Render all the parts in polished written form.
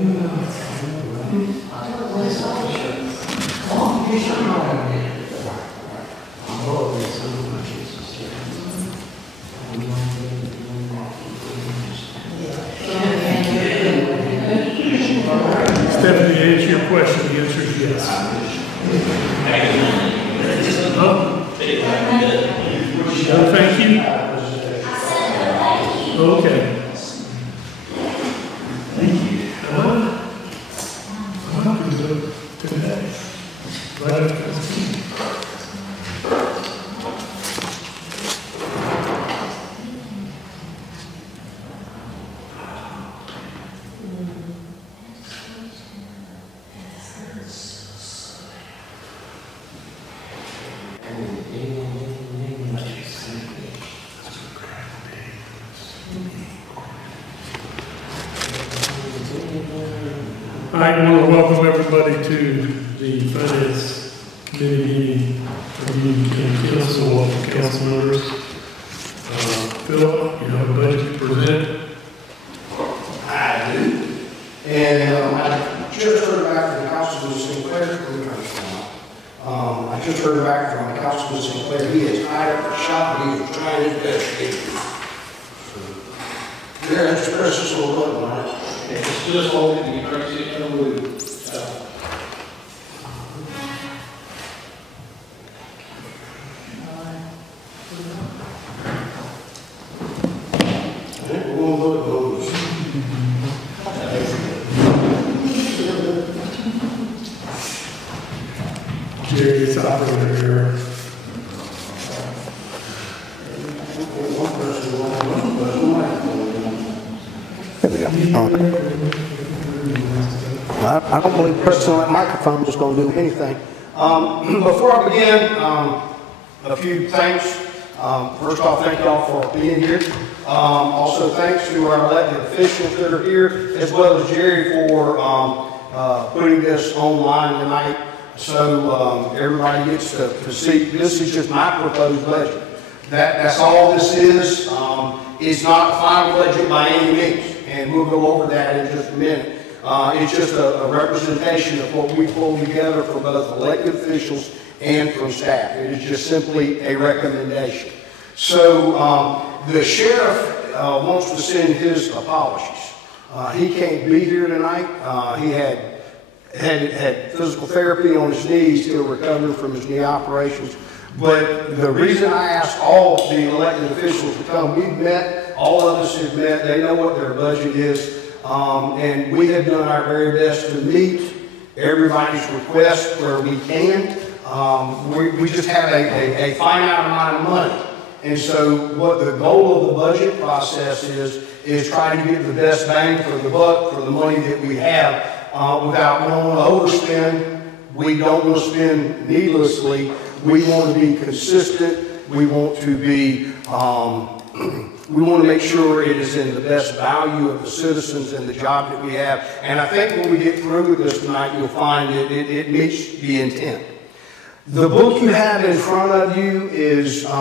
Stephanie, to answer your question, the answer is yes. Thank you. Okay. Thank you. Today. Right after this. I want to welcome everybody to the Finance Committee meeting of the Union County Council. Welcome, council members. Philip, you have a budget to present? I do. And I just heard back from Councilman Sinclair. I just heard back from Councilman Sinclair. He is tired of the shop and he was trying his best to get it. There, let's press this little button on it. It's just holding the emergency and move. Jerry's operator here. I don't believe pressing that microphone is going to do anything. Before I begin, a few thanks. First off, thank y'all for being here. Also, thanks to our elected officials that are here, as well as Jerry for putting this online tonight, so everybody gets to see. This is just my proposed budget. That's all this is. It's not a final budget by any means, and we'll go over that in just a minute. It's just a representation of what we pulled together from both elected officials and from staff. It is just simply a recommendation. So the sheriff wants to send his apologies. He can't be here tonight. He had physical therapy on his knees, still recovering from his knee operations. But the reason I asked all the elected officials to come, we've met, all of us have met, they know what their budget is. And we have done our very best to meet everybody's request where we can. We just have a finite amount of money. And so what the goal of the budget process is trying to get the best bang for the buck for the money that we have without wanting to overspend. We don't want to spend needlessly. We want to be consistent. We want to be we want to make sure it is in the best value of the citizens and the job that we have. And I think when we get through with this tonight, you'll find it meets the intent. The book you have in front of you is, and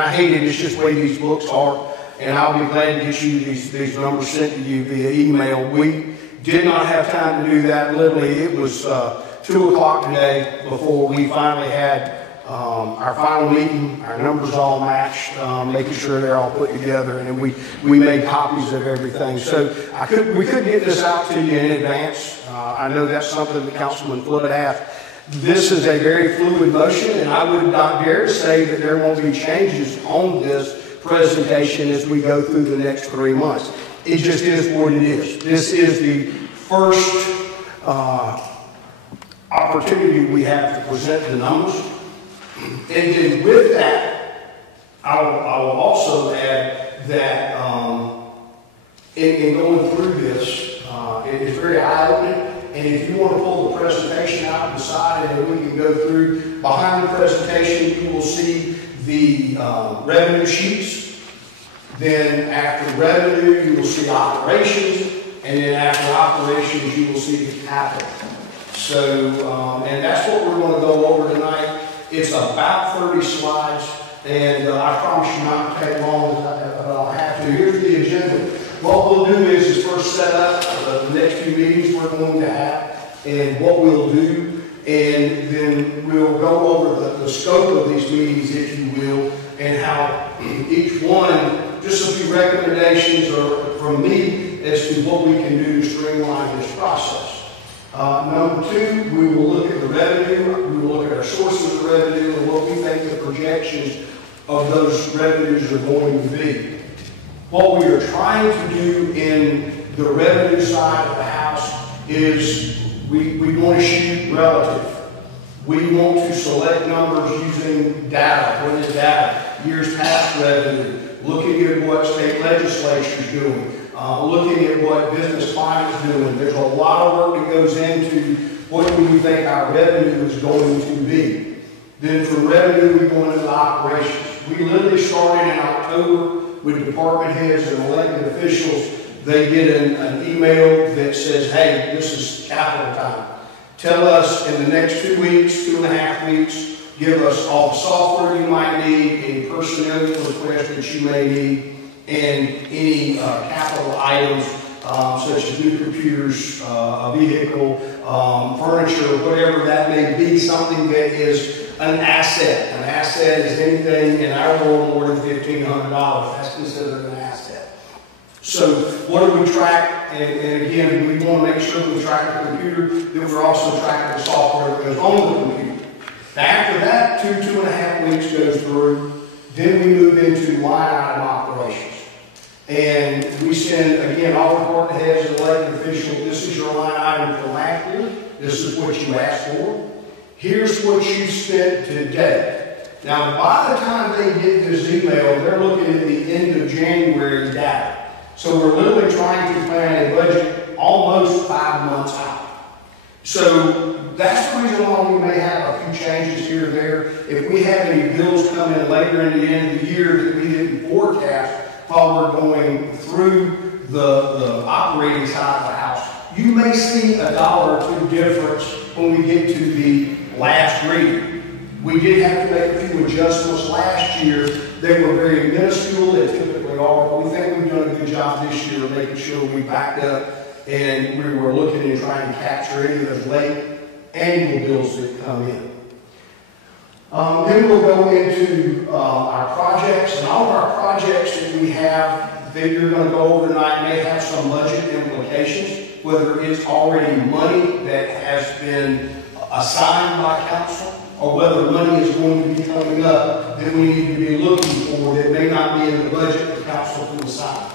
I hate it, it's just the way these books are. And I'll be glad to get you these numbers sent to you via email. We did not have time to do that. Literally, it was 2 o'clock today before we finally had our final meeting. Our numbers all matched, making sure they're all put together, and then we made copies of everything. So we couldn't get this out to you in advance. I know that's something that Councilman Flood asked. This is a very fluid motion, and I would not dare to say that there won't be changes on this presentation as we go through the next 3 months. It just is what it is. This is the first opportunity we have to present the numbers. And then with that, I will also add that in going through this, it is very eye-opening. And if you want to pull the presentation out and decide, and then we can go through, behind the presentation, you will see the revenue sheets. Then after revenue, you will see operations. And then after operations, you will see the capital. So, and that's what we're going to go over tonight. It's about 30 slides, and I promise you not to take long, but I'll have to. Here's the agenda. what we'll do is first set up the next few meetings we're going to have and what we'll do, and then we'll go over the scope of these meetings, if you will, and how each one, just a few recommendations from me as to what we can do to streamline this process. Number two, we will look at the revenue, we will look at our sources of revenue and what we think the projections of those revenues are going to be. What we are trying to do in the revenue side of the house is we want to shoot relative. We want to select numbers using data, what is data, years past revenue, looking at what state legislature's doing, looking at what business climate's doing. There's a lot of work that goes into what do we think our revenue is going to be. Then from revenue, we go into the operations. We literally started in October with department heads and elected officials. They get an email that says, hey, this is capital time. Tell us in the next 2 weeks, 2.5 weeks, give us all the software you might need, any personnel requests that you may need, and any capital items such as new computers, a vehicle, furniture, whatever that may be, something that is an asset. An asset is anything in our world more than $1,500. That's considered an asset. So what do we track? And again, we want to make sure we track the computer, that we're also tracking the software that goes on the computer. Now after that, 2.5 weeks goes through, then we move into line item operations. And we send, again, all department heads and elected officials, this is your line item for last year. This is what you asked for. Here's what you spent today. Now, by the time they get this email, they're looking at the end of January data. So we're literally trying to plan a budget almost 5 months out. So that's the reason why we may have a few changes here or there. If we have any bills come in later in the end of the year that we didn't forecast while we're going through the operating side of the house, you may see $1 or $2 difference when we get to the last reading. We did have to make a few adjustments last year. They were very minuscule, they typically are, but we think we've done a good job this year of making sure we backed up and we were looking and trying to capture any of those late annual bills that come in. Then we'll go into our projects, and all of our projects that we have that you're going to go over tonight may have some budget implications, whether it's already money that has been assigned by council, or whether money is going to be coming up that we need to be looking for that may not be in the budget for council to assign.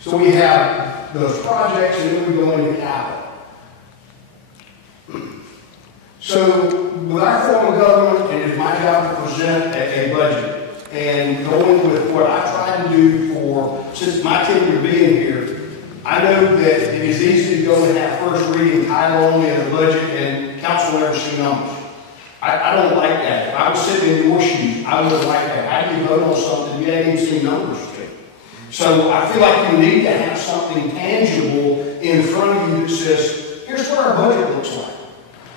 So we have those projects, and then we go into capital. So with our form of government, it is my job to present a budget. And going with what I try to do since my tenure being here, I know that it is easy to go and have first reading title only in the budget and council never see numbers. I don't like that. If I was sitting in your shoes, I wouldn't like that. How do you vote on something you haven't even seen numbers to? So I feel like you need to have something tangible in front of you that says, here's what our budget looks like.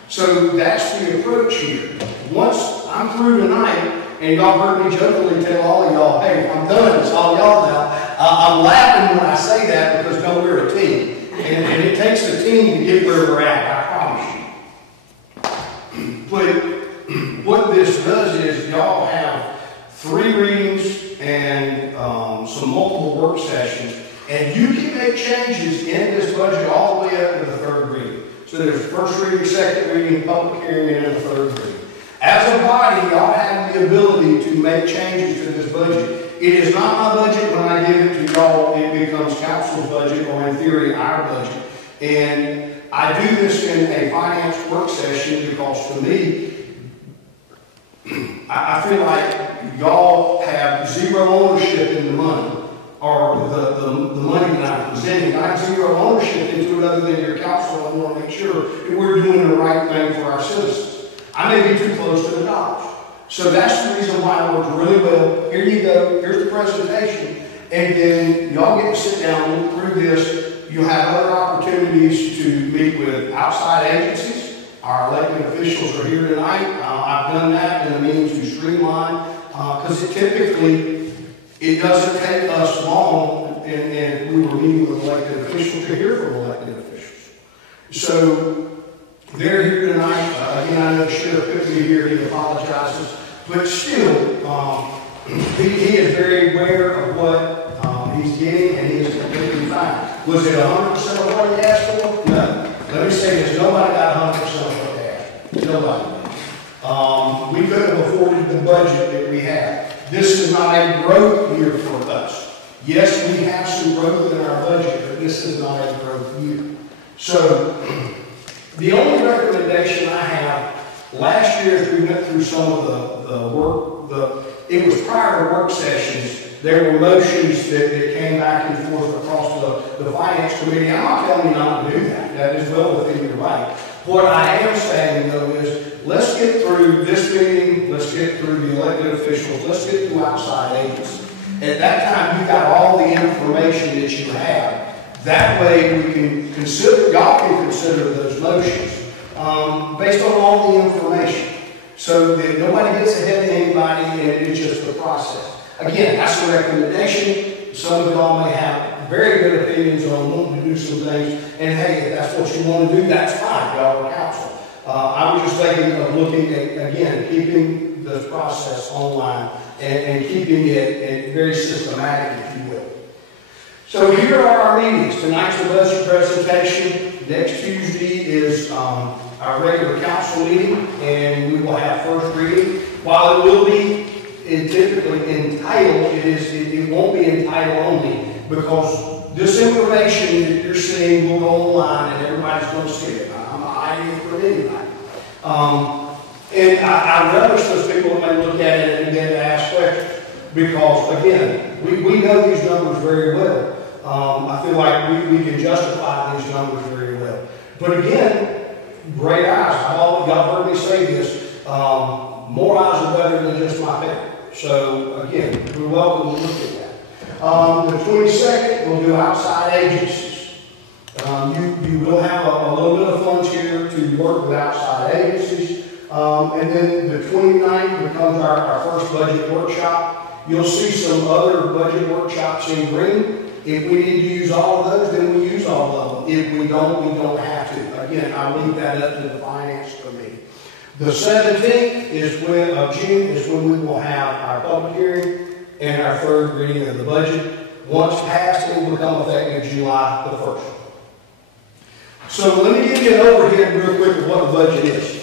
So that's the approach here. Once I'm through tonight, and y'all heard me jokingly tell all of y'all, hey, I'm done, it's all y'all now. I'm laughing when I say that because, no, we're a team. And it takes a team to get where we're at, I promise you. But what this does is y'all have 3 readings and some multiple work sessions, and you can make changes in this budget all the way up to the 3rd reading. So there's first reading, 2nd reading, public hearing, and then the 3rd reading. As a body, y'all have the ability to make changes to this budget. It is not my budget. When I give it to y'all, it becomes council's budget, or in theory, our budget. And I do this in a finance work session because to me, I feel like y'all have zero ownership in the money, or the money that I'm presenting. I have zero ownership into it other than your council. I want to make sure that we're doing the right thing for our citizens. I may be too close to the dollars. So that's the reason why it works really well. Here you go. Here's the presentation. And then y'all get to sit down, look through this. You'll have other opportunities to meet with outside agencies. Our elected officials are here tonight. I've done that in a means to streamline because it doesn't take us long and we were meeting with elected officials to hear from elected officials. So they're here tonight. Again, I know the sheriff couldn't be here. He apologizes. But still, he is very aware of what he's getting, and he is completely fine. Was it 100% of what he asked for? No. Let me say this. Nobody got 100% of what they asked for. Nobody. We couldn't have afforded the budget that we have. This is not a growth year for us. Yes, we have some growth in our budget, but this is not a growth year. So, the only recommendation I have, last year as we went through some of the work, it was prior to work sessions, there were motions that came back and forth across the finance committee. I'm not telling you not to do that. That is well within your right. What I am saying, though, is let's get through this meeting, let's get through the elected officials, let's get through outside agents. At that time, you got all the information that you have. That way, we can consider, y'all can consider those motions based on all the information, so that nobody gets ahead of anybody, and it's just the process. Again, that's a recommendation. Some of y'all may have very good opinions on wanting to do some things, and hey, if that's what you want to do, that's fine. Y'all are counsel. I was just thinking of looking at, again, keeping the process online and keeping it very systematic, if you will. So here are our meetings. Tonight's the budget presentation. Next Tuesday is our regular council meeting, and we will have first reading. While it will be typically entitled, it won't be entitled only, because this information that you're seeing will go online and everybody's going to see it. I'm not hiding it from anybody. And I relish those people that may look at it and begin to ask questions, because again, we know these numbers very well. I feel like we can justify these numbers very well. But again, great eyes. Y'all heard me say this. More eyes are better than just my paper. So again, you're welcome to look at that. The 22nd, we'll do outside agencies. You will have a little bit of funds here to work with outside agencies. And then the 29th becomes our first budget workshop. You'll see some other budget workshops in green. If we need to use all of those, then we use all of them. If we don't have to. Again, I leave that up to the finance committee. The 17th of June is when we will have our public hearing and our third reading of the budget. Once passed, it will become effective July the 1st. So let me give you an overview real quick of what the budget is.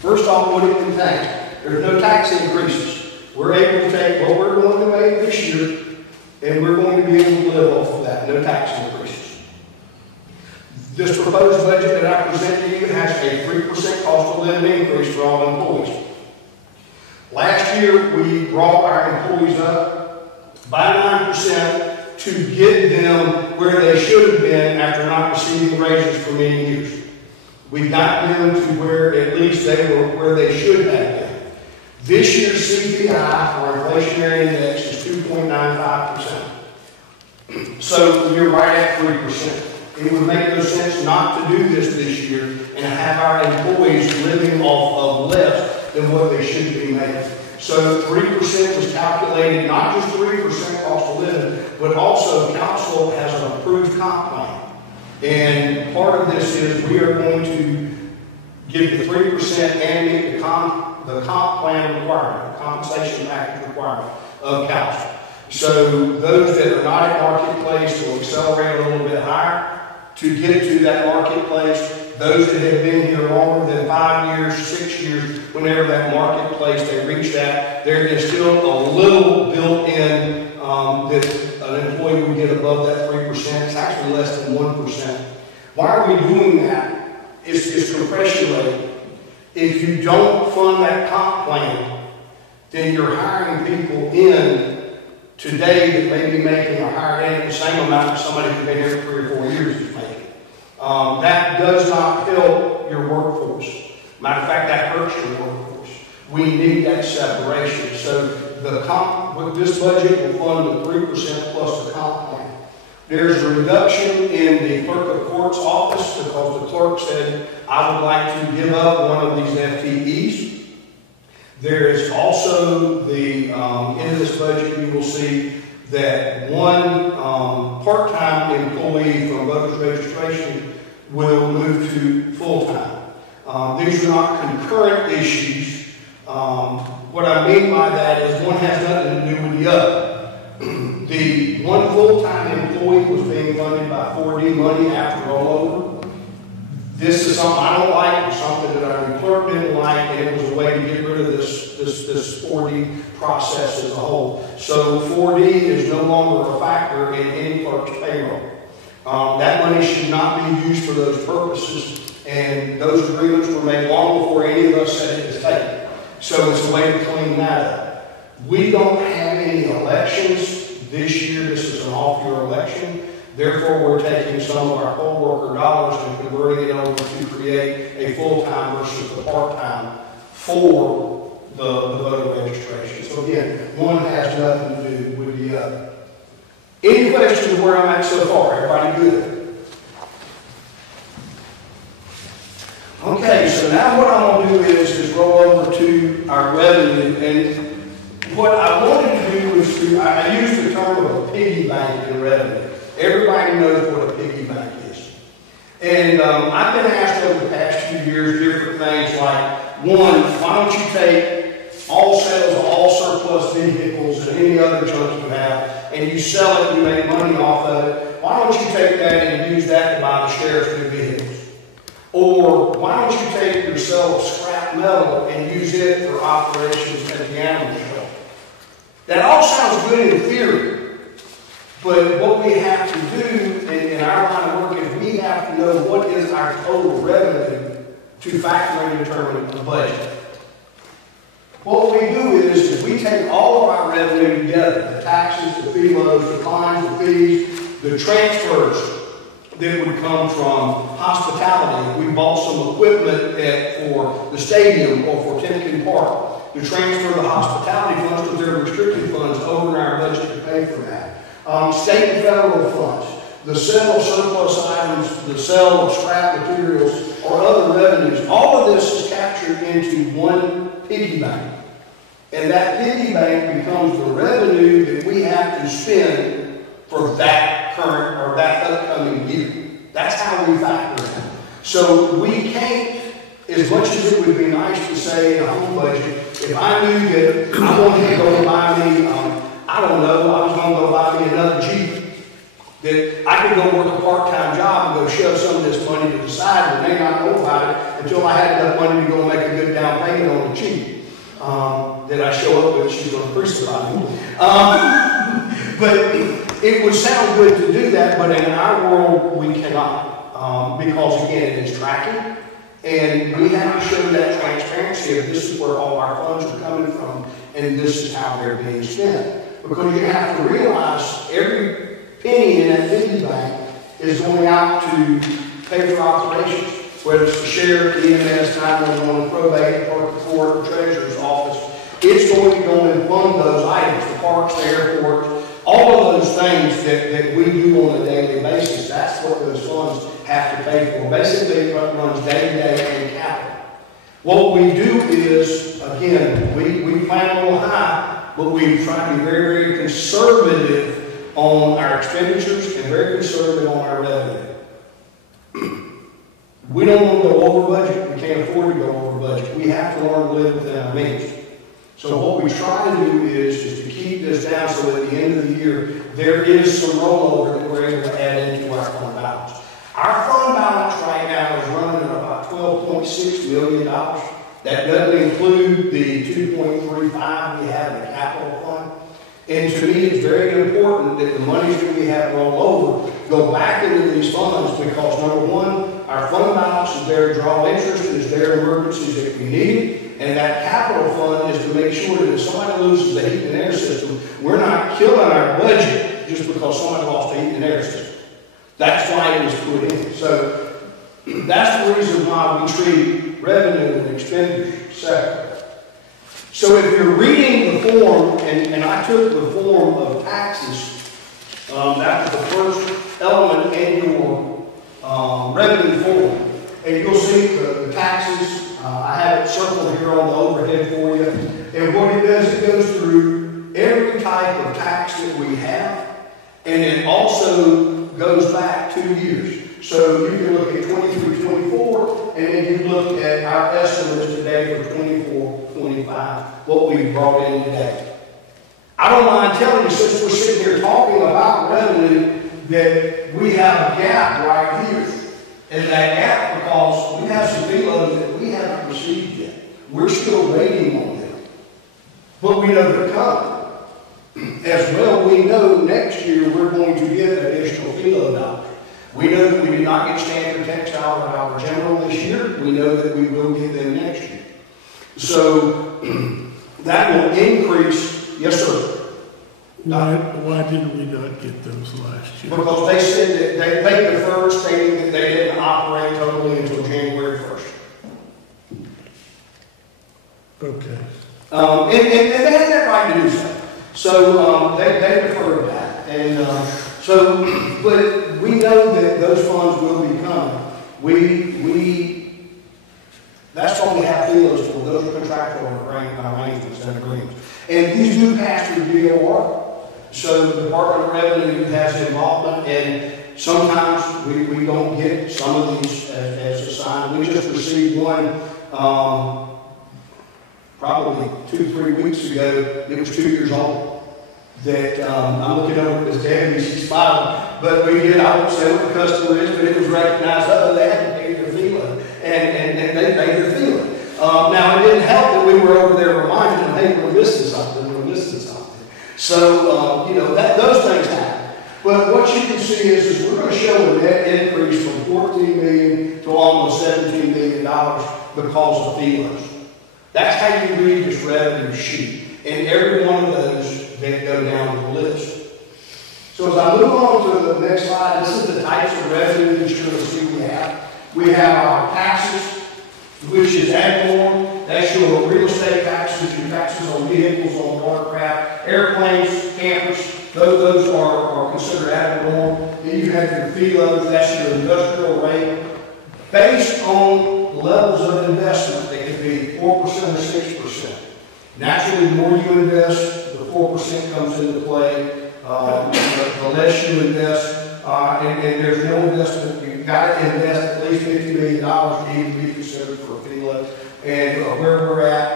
First off, what it contains. There's no tax increases. We're able to take what we're going to make this year, and we're going to be able to live off of that. No tax increases. This proposed budget that I present to you has a 3% cost of living increase for all employees. Last year, we brought our employees up by 9% to get them where they should have been after not receiving raises for many years. We got them to where at least they were where they should have been. This year's CPI, our inflationary index, is 2.95%. So you're right at 3%. It would make no sense not to do this year and have our employees living off of less than what they should be making. So 3% was calculated, not just 3% cost of living, but also council has an approved comp plan. And part of this is we are going to give the 3% and meet the comp plan requirement, the compensation package requirement of council. So those that are not at marketplace will accelerate a little bit higher to get to that marketplace. Those that have been here longer than 5 years, 6 years, whenever that marketplace they reach that, there is still a little built in that an employee would get above that 3%. It's actually less than 1%. Why are we doing that? It's compression rate. If you don't fund that comp plan, then you're hiring people in today that may be making a higher end, the same amount as somebody who's been here 3 or 4 years is making. That does not help your workforce. Matter of fact, that hurts your workforce. We need that separation. So with this budget will fund the 3% plus the comp plan. There's a reduction in the clerk of court's office because the clerk said, I would like to give up one of these FTEs. There is also in this budget you will see that one will move to full-time. These are not concurrent issues. What I mean by that is one has nothing to do with the other. The one full-time employee was being funded by 4D money after rollover. This is something I don't like, it's something that our clerk didn't like, and it was a way to get rid of this 4D process as a whole. So 4D is no longer a factor in any clerk's payroll. That money should not be used for those purposes, and those agreements were made long before any of us said it was taken. So it's a way to clean that up. We don't have any elections this year. This is an off-year election. Therefore, we're taking some of our poll worker dollars and converting it over to create a full-time versus the part-time for the voter registration. So again, one has nothing to do with the other. Any questions where I'm at so far? Everybody good? Okay, so now what I'm going to do is roll over to our revenue. And what I wanted to do was I used the term of a piggy bank in revenue. Everybody knows what a piggy bank is. And I've been asked over the past few years different things like, one, why don't you take all sales of all surplus vehicles and any other junk you have, and you sell it and you make money off of it? Why don't you take that and use that to buy the sheriff's new vehicles? Or why don't you take your sale of scrap metal and use it for operations at the animal shelter? That all sounds good in theory. But what we have to do in our line of work is we have to know what is our total revenue to factor and determine the budget. What we do is we take all of our revenue together, the taxes, the fee loads, the fines, the fees, the transfers that would come from hospitality. We bought some equipment for the stadium or for Timken Park. The transfer of the hospitality funds because they're restricted funds over in our budget to pay for that. State and federal funds, the sale of surplus items, the sale of scrap materials, or other revenues, all of this is captured into one piggy bank. And that piggy bank becomes the revenue that we have to spend for that current or that upcoming year. That's how we factor it. So we can't, as much as it would be nice to say in a home budget, if I knew that I wanted to go buy me, I don't know, I was going to go buy me another Jeep, that I could go work a part-time job and go shove some of this money to the side and may not know about it until I had enough money to go make a good down payment on the Jeep that I show up with. She's going to crucify me. But it would sound good to do that, but in our world, we cannot. Because, again, it is tracking, and we have to show that transparency of this is where all our funds are coming from, and this is how they're being spent. Because you have to realize every penny in that piggy bank is going out to pay for operations, whether it's the sheriff, the EMS, 911, probate, clerk of court, the treasurer's office. It's going to go and fund those items, the parks, the airports, all of those things that we do on a daily basis. That's what those funds have to pay for. Basically, what runs day-to-day in capital. What we do is, again, we plan a little high, but we try to be very, very conservative on our expenditures and very conservative on our revenue. We don't want to go over budget. We can't afford to go over budget. We have to learn to live within our means. So what we try to do is to keep this down so at the end of the year, there is some rollover that we're able to add into our fund balance. Our fund balance right now is running at about $12.6 million. That doesn't include the $2.35 we have in the capital fund. And to me, it's very important that the monies that we have roll over go back into these funds because, number one, our fund balance is there to draw interest and is there in emergencies if we need it. And that capital fund is to make sure that if somebody loses the heat and air system, we're not killing our budget just because somebody lost the heat and air system. That's why it was put in. So that's the reason why we treat revenue and expenditure separate. So if you're reading the form, and I took the form of taxes, that was the first element in your revenue form. And you'll see the taxes. I have it circled here on the overhead for you. And what it does, it goes through every type of tax that we have. And it also goes back 2 years. So you can look at 23, 24, and then you look at our estimates today for 24, 25, what we brought in today. I don't mind telling you, since we're sitting here talking about revenue, that we have a gap right here. And that gap because we have some feelings that we haven't received yet. We're still waiting on them. But we know they're coming. As well, we know next year we're going to get additional philo dollars. We know that we did not get standard textile and our general this year. We know that we will get them next year. So that will increase. Yes, sir. Why did we not get those last year? Because they said that they deferred, stating that they didn't operate totally until January 1st. Okay. And they had that right to do so. So they deferred that. And but we know that those funds will be coming. That's what we have filos for. Those are contractual arrangements and agreements. And these do pass through DOR. So the Department of Revenue has involvement, and sometimes we don't get some of these as assigned. We just received one probably 2-3 weeks ago. It was 2 years old. That I'm looking over at Ms. Debbie, she's smiling. But we did, I won't say what the customer is, but it was recognized, they had to pay their FELA, and they paid their FELA. Now, it didn't help that we were over there reminding them, hey, we're missing something. So, those things happen. But what you can see is we're going to show a net increase from $14 million to almost $17 million because of FELAs. That's how you read this revenue sheet. And every one of those that go down the list. So as I move on to the next slide, this is the types of revenue that you're going to see we have. We have our taxes, which is ad valorem. That's your real estate taxes, your taxes on vehicles, on watercraft, airplanes, campers. Those are considered ad valorem. Then you have your FELOs, that's your industrial rate. Based on levels of investment, they could be 4% or 6%. Naturally, the more you invest, the 4% comes into play. The less you invest, and there's no investment. You've got to invest at least $50 million to even be considered for a FELA. And where we're at,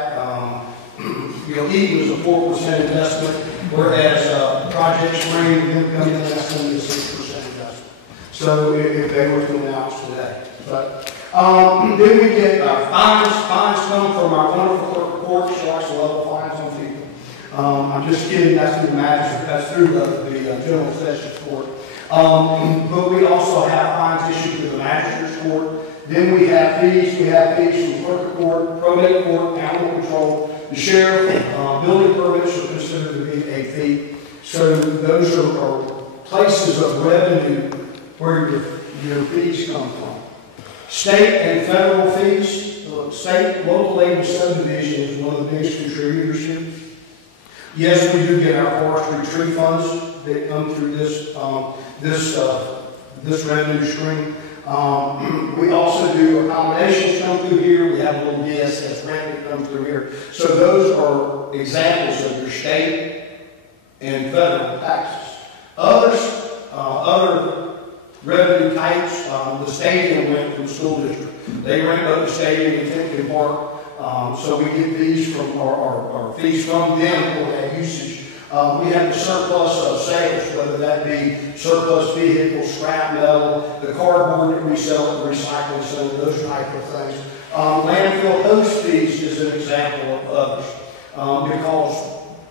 Eden is a 4% investment, whereas Project Spring didn't come in less than a 6% investment. So if they were to announce today. But then we get our fines. Fines come from our wonderful clerk of court. She likes to level fines on people. I'm just kidding. That's through the magistrate. That's through the general sessions court. But we also have fines issued to the magistrate's court. Then we have fees. We have fees from clerk of court, probate court, animal control, the sheriff. Building permits are considered to be a fee. So those are places of revenue where your fees come from. State and federal fees. State, local aid subdivision is one of the biggest contributors here. Yes, we do get our forestry tree funds that come through this revenue stream. We also do accommodations come through here. We have a little DSS grant that comes through here. So those are examples of your state and federal taxes. Other revenue types, the stadium rent from the school district. They rent out the stadium in Timken Park. So we get fees from our fees from them for that usage. We have the surplus of sales, whether that be surplus vehicles, scrap metal, the cardboard that we sell at the recycling center, those type of things. Landfill host fees is an example of others. Because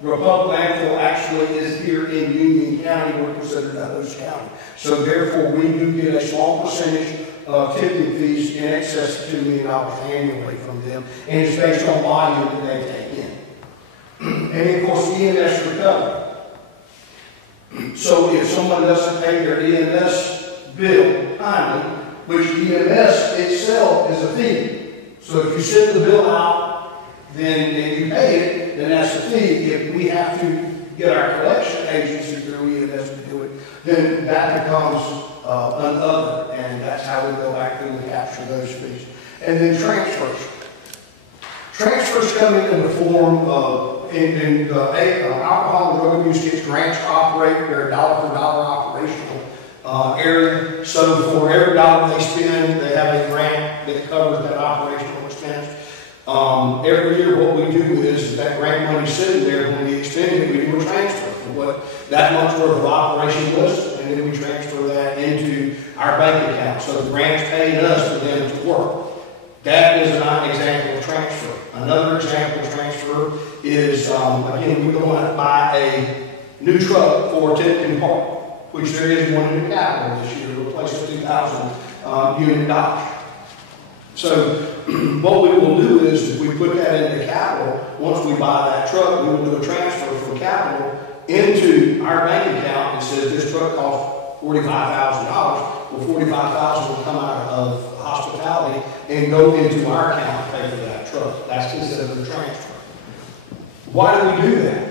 Republic Landfill actually is here in Union County. We're considered a host county. So therefore, we do get a small percentage of tipping fees in excess of $2 million annually from them. And it's based on volume that they take in. And of course, EMS recovery. So if someone doesn't pay their EMS bill timely, which EMS itself is a fee. So if you send the bill out, then you pay it, then that's a fee. If we have to get our collection agency through EMS to do it, then that becomes an other, and that's how we go back through and capture those fees. And then transfers. Transfers come in the form of alcohol and drug abuse gets grants to operate. They're dollar for dollar operational area. So for every dollar they spend, they have a grant that covers that operational expense. Every year what we do is that grant money sitting there, when we expend it, we do a transfer for what that month's worth of operation was, and then we transfer that into our bank account. So the grant's paying us for them to work. That is an example of transfer. Another example of transfer is, again, we're going to buy a new truck for Tipton Park, which there is one in the capital this year, to replace a 2,000 unit Dodge. So what we will do is, if we put that into capital, once we buy that truck, we will do a transfer from capital into our bank account and says this truck costs $45,000. Well, $45,000 will come out of hospitality and go into our account to pay for that truck. That's considered a transfer. Why do we do that?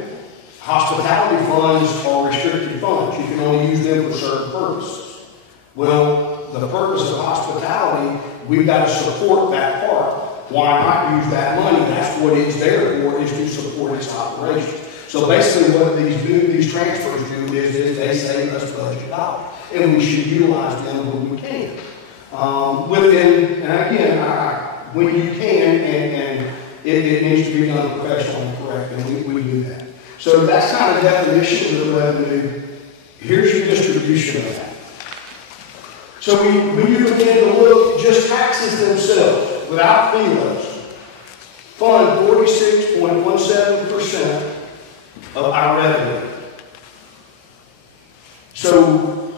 Hospitality funds are restricted funds. You can only use them for certain purposes. Well, the purpose of hospitality, we've got to support that part. Why not use that money? That's what it's there for, is to support its operations. So basically what these transfers do is they save us budget dollars. And we should utilize them when we can. Within, and again, when you can, and it needs to be done professionally and correct, and we do that. So that's kind of the definition of the revenue. Here's your distribution of that. So when you begin to look, just taxes themselves, without feelers, fund 46.17% of our revenue. So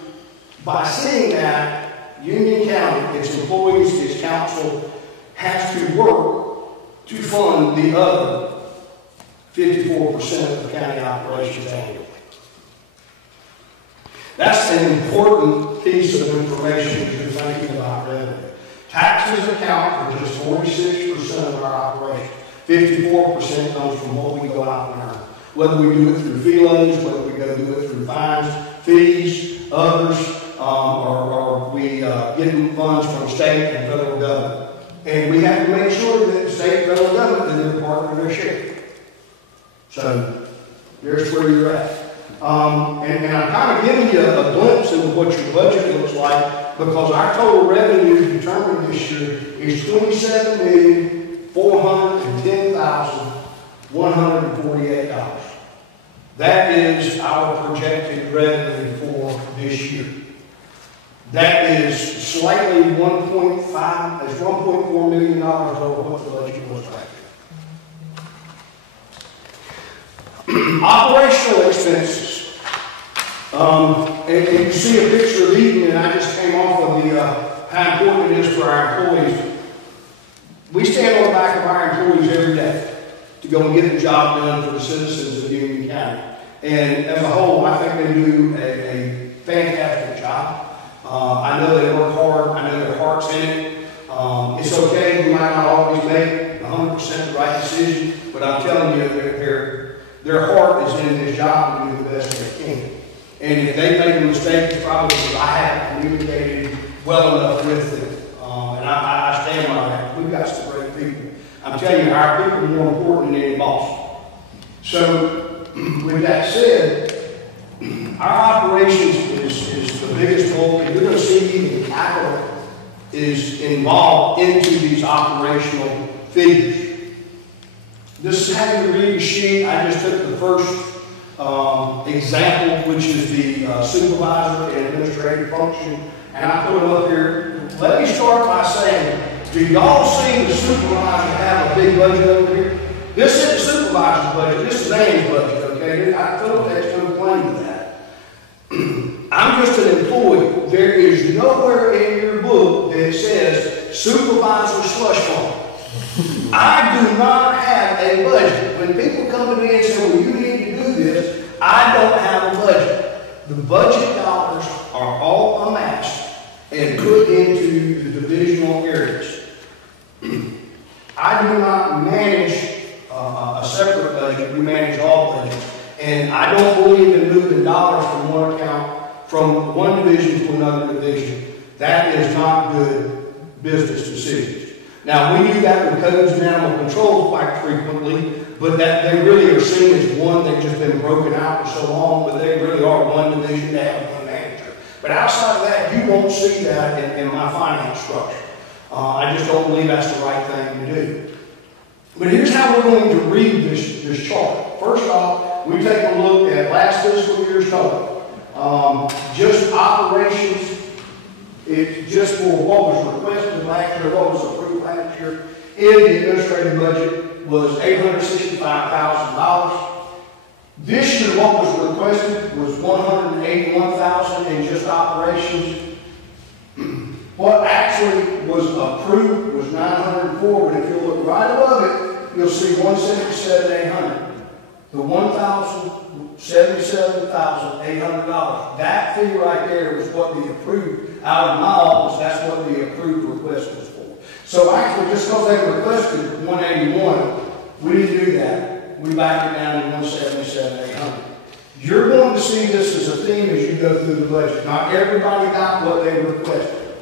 by seeing that, Union County, its employees, its council, has to work to fund the other 54% of county operations annually. That's an important piece of information if you're thinking about revenue. Taxes account for just 46% of our operations. 54% comes from what we go out and earn. Whether we do it through feelings, whether we go do it through fines, fees, others, or we get funds from state and federal government. And we have to make sure that the state and federal government is their part of their share. So there's where you're at. And I'm kind of giving you a glimpse into what your budget looks like, because our total revenue determined this year is $27,410,148. That is our projected revenue for this year. That is slightly $1.4 million over what the budget was last year. Operational expenses. And you see a picture of Eden, and I just came off of the how important it is for our employees. We stand on the back of our employees every day to go and get the job done for the citizens of Union County. And as a whole, I think they do a fantastic job. I know they work hard. I know their heart's in it. It's okay, we might not always make 100% the right decision, but I'm telling you, their heart is in this job to do the best they can. And if they make a mistake, it's probably because I haven't communicated well enough with them. And I stand by that. We've got some great people. I'm telling you, our people are more important than any boss. So, with that said, our operations is the biggest goal. You're going to see even capital is involved into these operational figures. This is having to read the sheet. I just took the first example, which is the supervisor and administrative function, and I put it up here. Let me start by saying, do y'all see the supervisor have a big budget over here? This is the supervisor's budget. This is Dan's budget, okay? I feel like that's going to claim that. I'm just an employee. There is nowhere in your book that says supervisor slush fund. I do not have a budget. When people come to me and say, well, you need to do this, I don't have a budget. The budget dollars are all amassed and put into the divisional areas. I do not manage a separate budget. We manage all budgets. And I don't believe in moving dollars from one account, from one division to another division. That is not good business decisions. Now, we do that with codes and animal control quite frequently, but that they really are seen as one. They've just been broken out for so long, but they really are one division. They have one manager. But outside of that, you won't see that in my finance structure. I just don't believe that's the right thing to do. But here's how we're going to read this chart. First off, we take a look at last fiscal year's total. Just operations, it's just for what was requested last year, what was approved last year in the administrative budget was $865,000. This year, what was requested was $181,000 in just operations. What actually was approved was $904, but if you look right above it, you'll see $177,800. The $1,077,800. That figure right there was what the approved, out of my office, that's what the approved request was for. So actually, just because they requested $181, we didn't do that. We backed it down to $177,800. You're going to see this as a theme as you go through the budget. Not everybody got what they requested.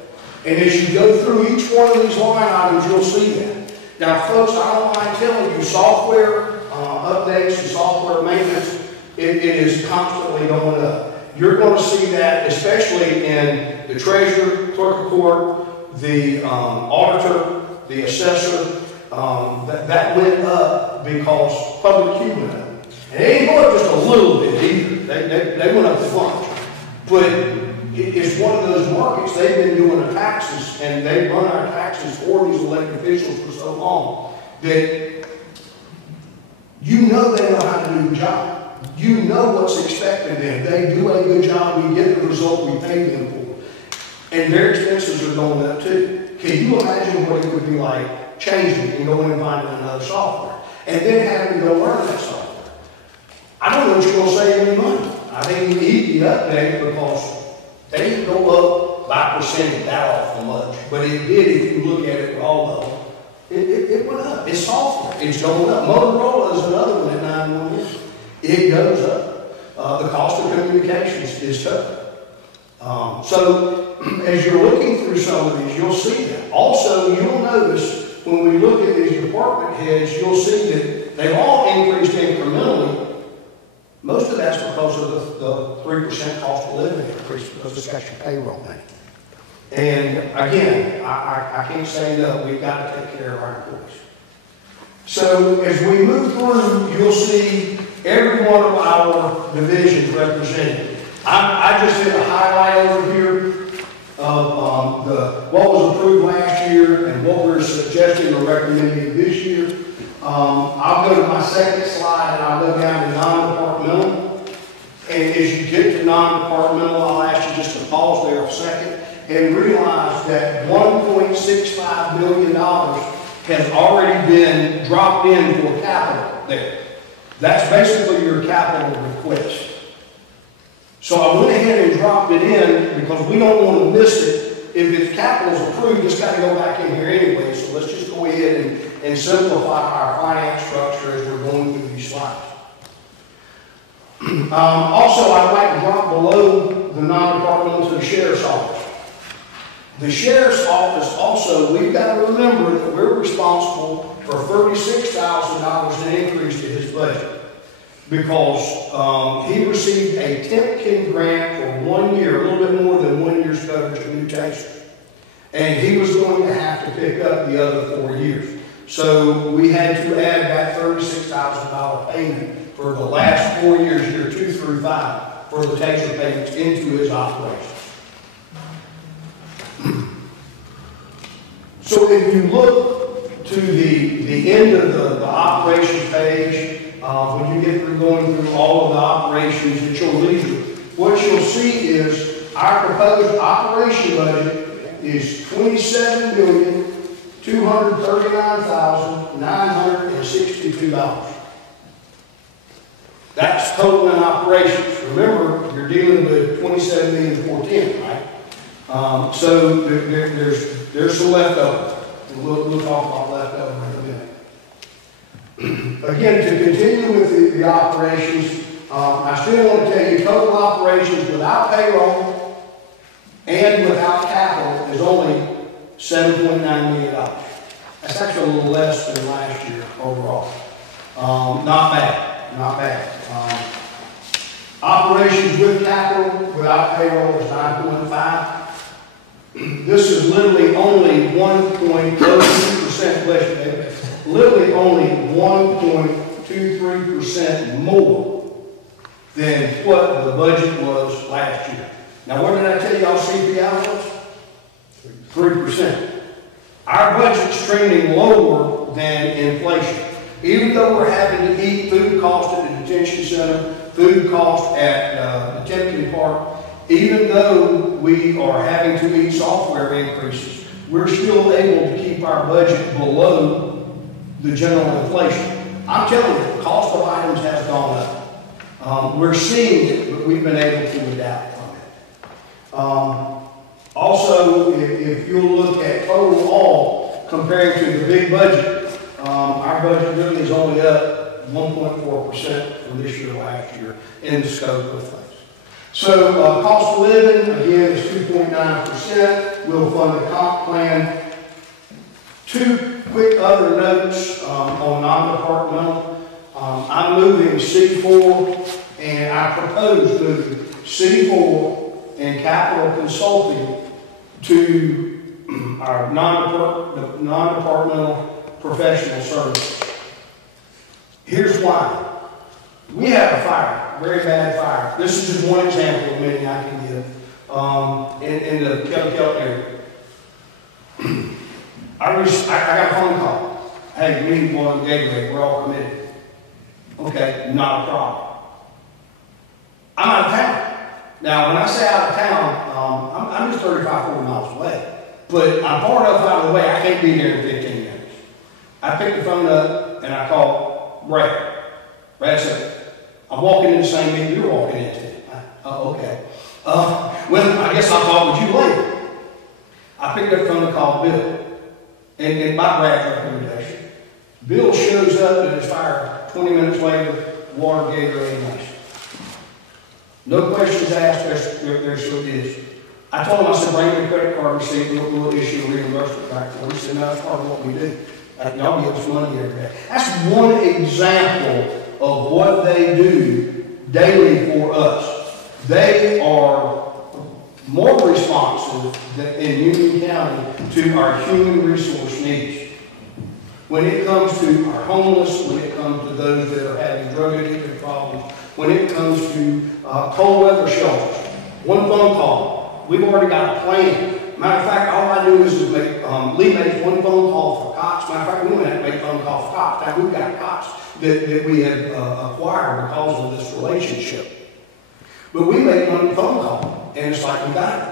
And as you go through each one of these line items, you'll see that. Now, folks, I don't mind telling you, software updates and software maintenance, it is constantly going up. You're going to see that, especially in the treasurer, clerk of court, the auditor, the assessor. That went up because public Q went up. And it ain't going up just a little bit either. They went up a bunch. But it's one of those markets, they've been doing the taxes, and they run our taxes for these elected officials for so long that you know they know how to do the job. You know what's expected of them. They do a good job, we get the result we pay them for. And their expenses are going up too. Can you imagine what it would be like changing and going and finding another software? And then having to go learn that software. I don't know what you're going to save any money. I think you need the update because they didn't go up by percentage that awful much. But it did if you look at it all of them. It went up. It's software. It's going up. Motorola is another one at 911. It goes up. The cost of communications is tough. So as you're looking through some of these, you'll see that. Also, you'll notice when we look at these department heads, you'll see that they've all increased incrementally. Most of that's because of the 3% cost of living increase because it's got your payroll money. And again, I can't say enough, we've got to take care of our employees. So as we move through, you'll see every one of our divisions represented. I just did a highlight over here of what was approved last year and what we're suggesting or recommending this year. I'll go to my second slide and I'll go down to non-departmental. And as you get to non-departmental, I'll ask you just to pause there a second and realize that $1.65 billion has already been dropped in for capital there. That's basically your capital request. So I went ahead and dropped it in because we don't want to miss it. If the capital is approved, it's got to go back in here anyway. So let's just go ahead and simplify our finance structure as we're going through these slides. Also, I'd like to drop below the non-departmental to the sheriff's office. The sheriff's office also, we've got to remember that we're responsible for $36,000 in increase to his budget because he received a Temkin grant for 1 year, a little bit more than 1 year's coverage of new taser. And he was going to have to pick up the other 4 years. So we had to add that $36,000 payment for the last 4 years, year 2 through 5, for the taser payments into his operations. So if you look to the end of the operations page, when you get through going through all of the operations at your leisure, what you'll see is our proposed operation budget is $27,239,962. That's total in operations. Remember, you're dealing with $27,410,000, right? So there's some leftover. And we'll talk about leftover in a minute. Again, to continue with the operations, I still want to tell you total operations without payroll and without capital is only $7.9 million. That's actually a little less than last year overall. Not bad, not bad. Operations with capital, without payroll is 9.5. This is literally only 1.02%, bless you, David, literally only 1.23% more than what the budget was last year. Now, what did I tell y'all CPI was? 3%. Our budget's trending lower than inflation. Even though we're having to eat food costs at the detention center, food costs at the Timken Park, even though we are having to eat software increases, we're still able to keep our budget below the general inflation. I'm telling you, the cost of items has gone up. We're seeing it, but we've been able to adapt from it. Also, if you'll look at total all, compared to the big budget, our budget really is only up 1.4% from this year to last year in the scope of things. So cost of living, again, is 2.9%. We'll fund the comp plan. Two quick other notes on non-departmental. I'm moving C4, and I propose moving C4 and capital consulting to our non-departmental professional services. Here's why. We had a fire, very bad fire. This is just one example of many I can give in the Kelly area. I got a phone call. Hey, we need one Gatorade. We're all committed. Okay, not a problem. I'm out of town. Now, when I say out of town, I'm just 35, 40 miles away. But I'm far enough out of the way, I can't be there in 15 minutes. I picked the phone up and I called Brad. Brad said, I'm walking in the same meeting you're walking into. Oh, okay. Well, I guess I'll talk with you later. I picked up the phone and called Bill. And by Brad's recommendation, Bill shows up at his fire 20 minutes later, water, Gatorade, nice. No questions asked, there's what it is. I told him, I said, bring me a credit card receipt, we'll issue a reimbursement back for him. He said, no, that's part of what we do. Y'all give us money every day. That's one example of what they do daily for us. They are more responsive in Union County to our human resource needs. When it comes to our homeless, when it comes to those that are having drug addiction problems, when it comes to cold weather shelters, one phone call, we've already got a plan. Matter of fact, all I do is make, Lee makes one phone call for cots. Matter of fact, we don't have to make a phone call for cots. Now, we've got cots that we have acquired because of this relationship. But we make one phone call, and it's like we got it.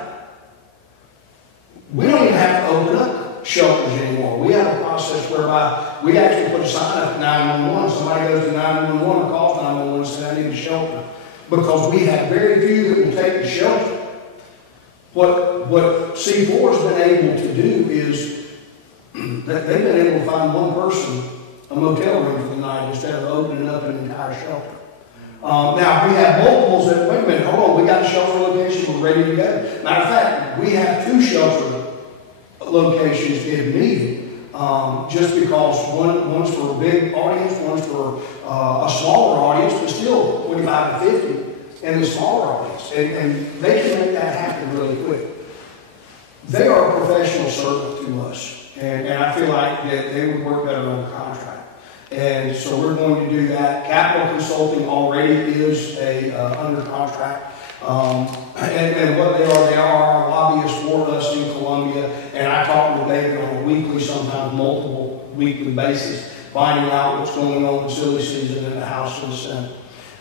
We don't even have to open up shelters anymore. We have a process whereby we actually put a sign up at 911. Somebody goes to 911 or calls 911 and says, I need a shelter. Because we have very few that will take the shelter. What C4 has been able to do is that they've been able to find one person a motel room for the night instead of opening up an entire shelter. Now, we have multiples that, wait a minute, hold on, we got a shelter location, we're ready to go. Matter of fact, we have 2 shelter locations if needed, just because one's for a big audience, one's for a smaller audience, but still 45 to 50 in the smaller audience. And they can make that happen really quick. They are a professional servant to us, and I feel like that they would work better on the contract. And so we're going to do that. Capital Consulting already is under contract. And what they are our lobbyists for us in Columbia. And I talk with David on a weekly, sometimes multiple weekly basis, finding out what's going on in silly season in the House and the Senate.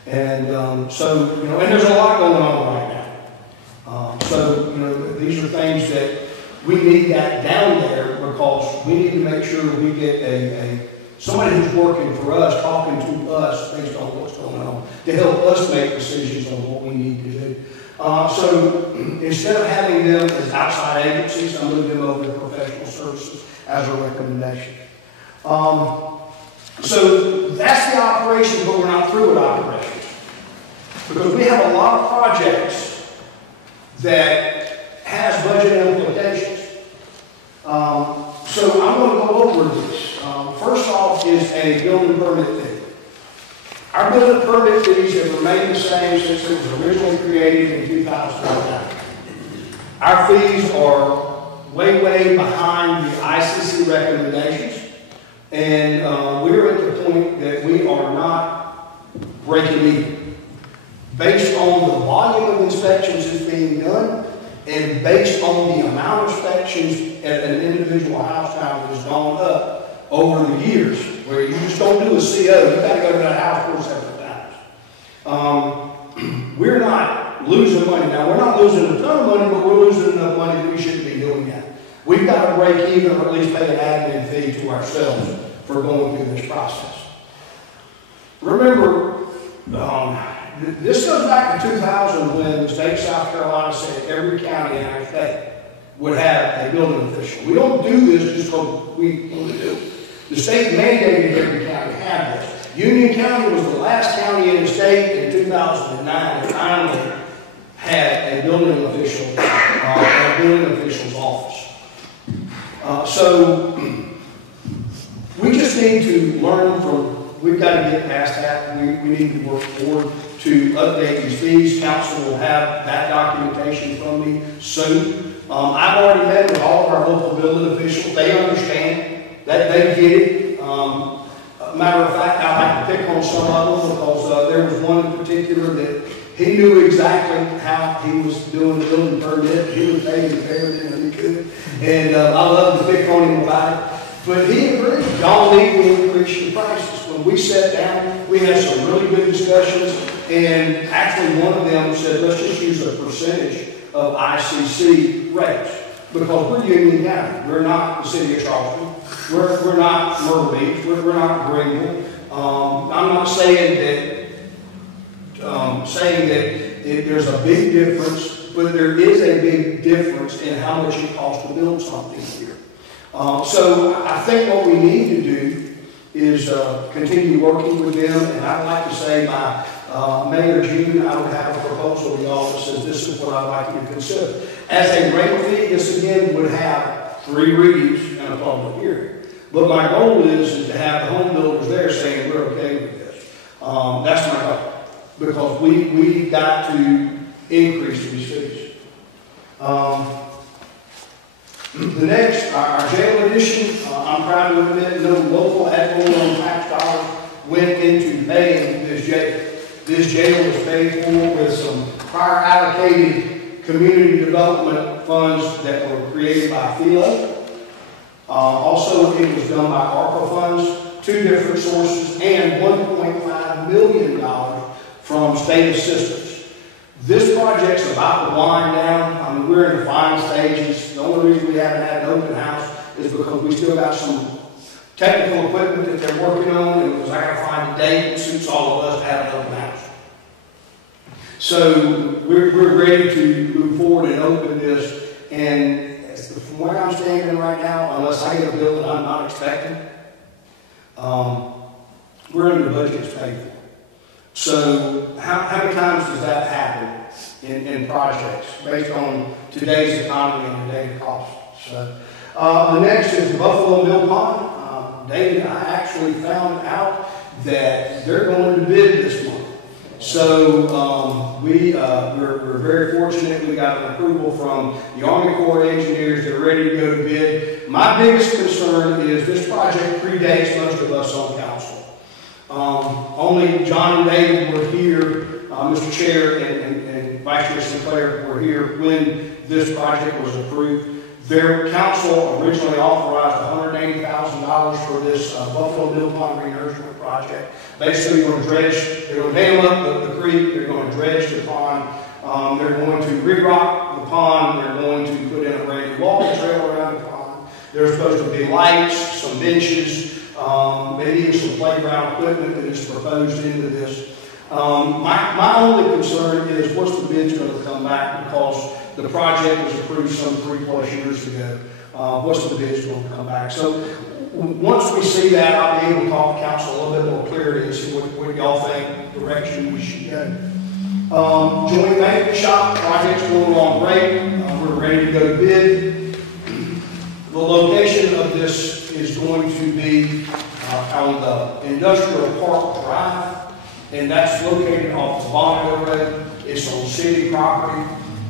And and there's a lot going on right now. These are things that we need that down there because we need to make sure we get somebody who's working for us, talking to us based on what's going on, to help us make decisions on what we need to do. So instead of having them as outside agencies, I'm moving them over to professional services as a recommendation. So that's the operation, but we're not through with operations. Because we have a lot of projects that has budget implications. So I'm going to go over this. First off is a building permit fee. Our building permit fees have remained the same since it was originally created in 2009. Our fees are way behind the ICC recommendations, and we're at the point that we are not breaking even. Based on the volume of inspections that's being done, and based on the amount of inspections at an individual house now that has gone up over the years, where you just don't do a CO, you got to go to that house 4 separate times. We're not losing money. Now, we're not losing a ton of money, but we're losing enough money that we shouldn't be doing that. We've got to break even or at least pay an admin fee to ourselves for going through this process. Remember, this goes back to 2000 when the state of South Carolina said every county in our state would have a building official. We don't do this just because we want to do it. The state mandated every county have this. Union County was the last county in the state in 2009 that finally had a building official, a building official's office. So we just need to learn from, we've got to get past that. We need to work forward to update these fees. Council will have that documentation from me soon. I've already met with all of our local building officials. They understand that, they get it. Matter of fact, I like to pick on some of them because there was one in particular that he knew exactly how he was doing the building permit. He was paying the fair than he could. And I love to pick on him about it. But he agreed. Y'all need to increase the prices. When we sat down, we had some really good discussions. And actually one of them said, let's just use a percentage of ICC rates. Because we're Union County. We're not the city of Charleston. We're not Myrtle Beach. We're not Greenville. I'm not saying that there's a big difference, but there is a big difference in how much it costs to build something here. So I think what we need to do is continue working with them, and I'd like to say by May or June, I would have a proposal to y'all that says this is what I'd like you to consider. As a rate fee, this again would have 3 readings and a public hearing. But my goal is to have the home builders there saying we're okay with this. That's my goal. Because we've got to increase these fees. The next, our jail addition, I'm proud to admit no local ad valorem tax dollars went into paying this jail. This jail was paid for with some prior allocated community development funds that were created by FELA. Also, it was done by ARPA funds, 2 different sources, and $1.5 million from state assistance. This project's about to wind down. I mean, we're in the final stages. The only reason we haven't had an open house is because we still got some technical equipment that they're working on, and because I got to find a date that suits all of us to have an open house. So we're ready to move forward and open this, and from where I'm standing right now, unless I get a bill that I'm not expecting, we're under budgets paid for. So how many times does that happen in projects based on today's economy and today's cost? So the next is the Buffalo Mill Pond. David, I actually found out that they're going to bid this month. So we're very fortunate. We got an approval from the Army Corps of Engineers. They're ready to go to bid. My biggest concern is this project predates most of us on council. Only John and David were here, Mr. Chair and Vice Chair Sinclair were here when this project was approved. Their council originally authorized $180,000 for this Buffalo Mill Pond renourishment project. Basically, they're going to dredge, they're going to dam up the creek, they're going to dredge the pond, they're going to re-rock the pond, they're going to put in a brand new walking trail around the pond. There's supposed to be lights, some benches, maybe even some playground equipment that is proposed into this. My only concern is what's the bid's going to come back, because the project was approved some 3+ years ago. What's the bid's going to come back? So once we see that, I'll be able to talk to council a little bit more clearly and see what y'all think direction we should go. Joint maintenance shop project's going along great. We're ready to go to bid. The location of this is going to be on the Industrial Park Drive. and that's located off the Bonneville Road. It's on city property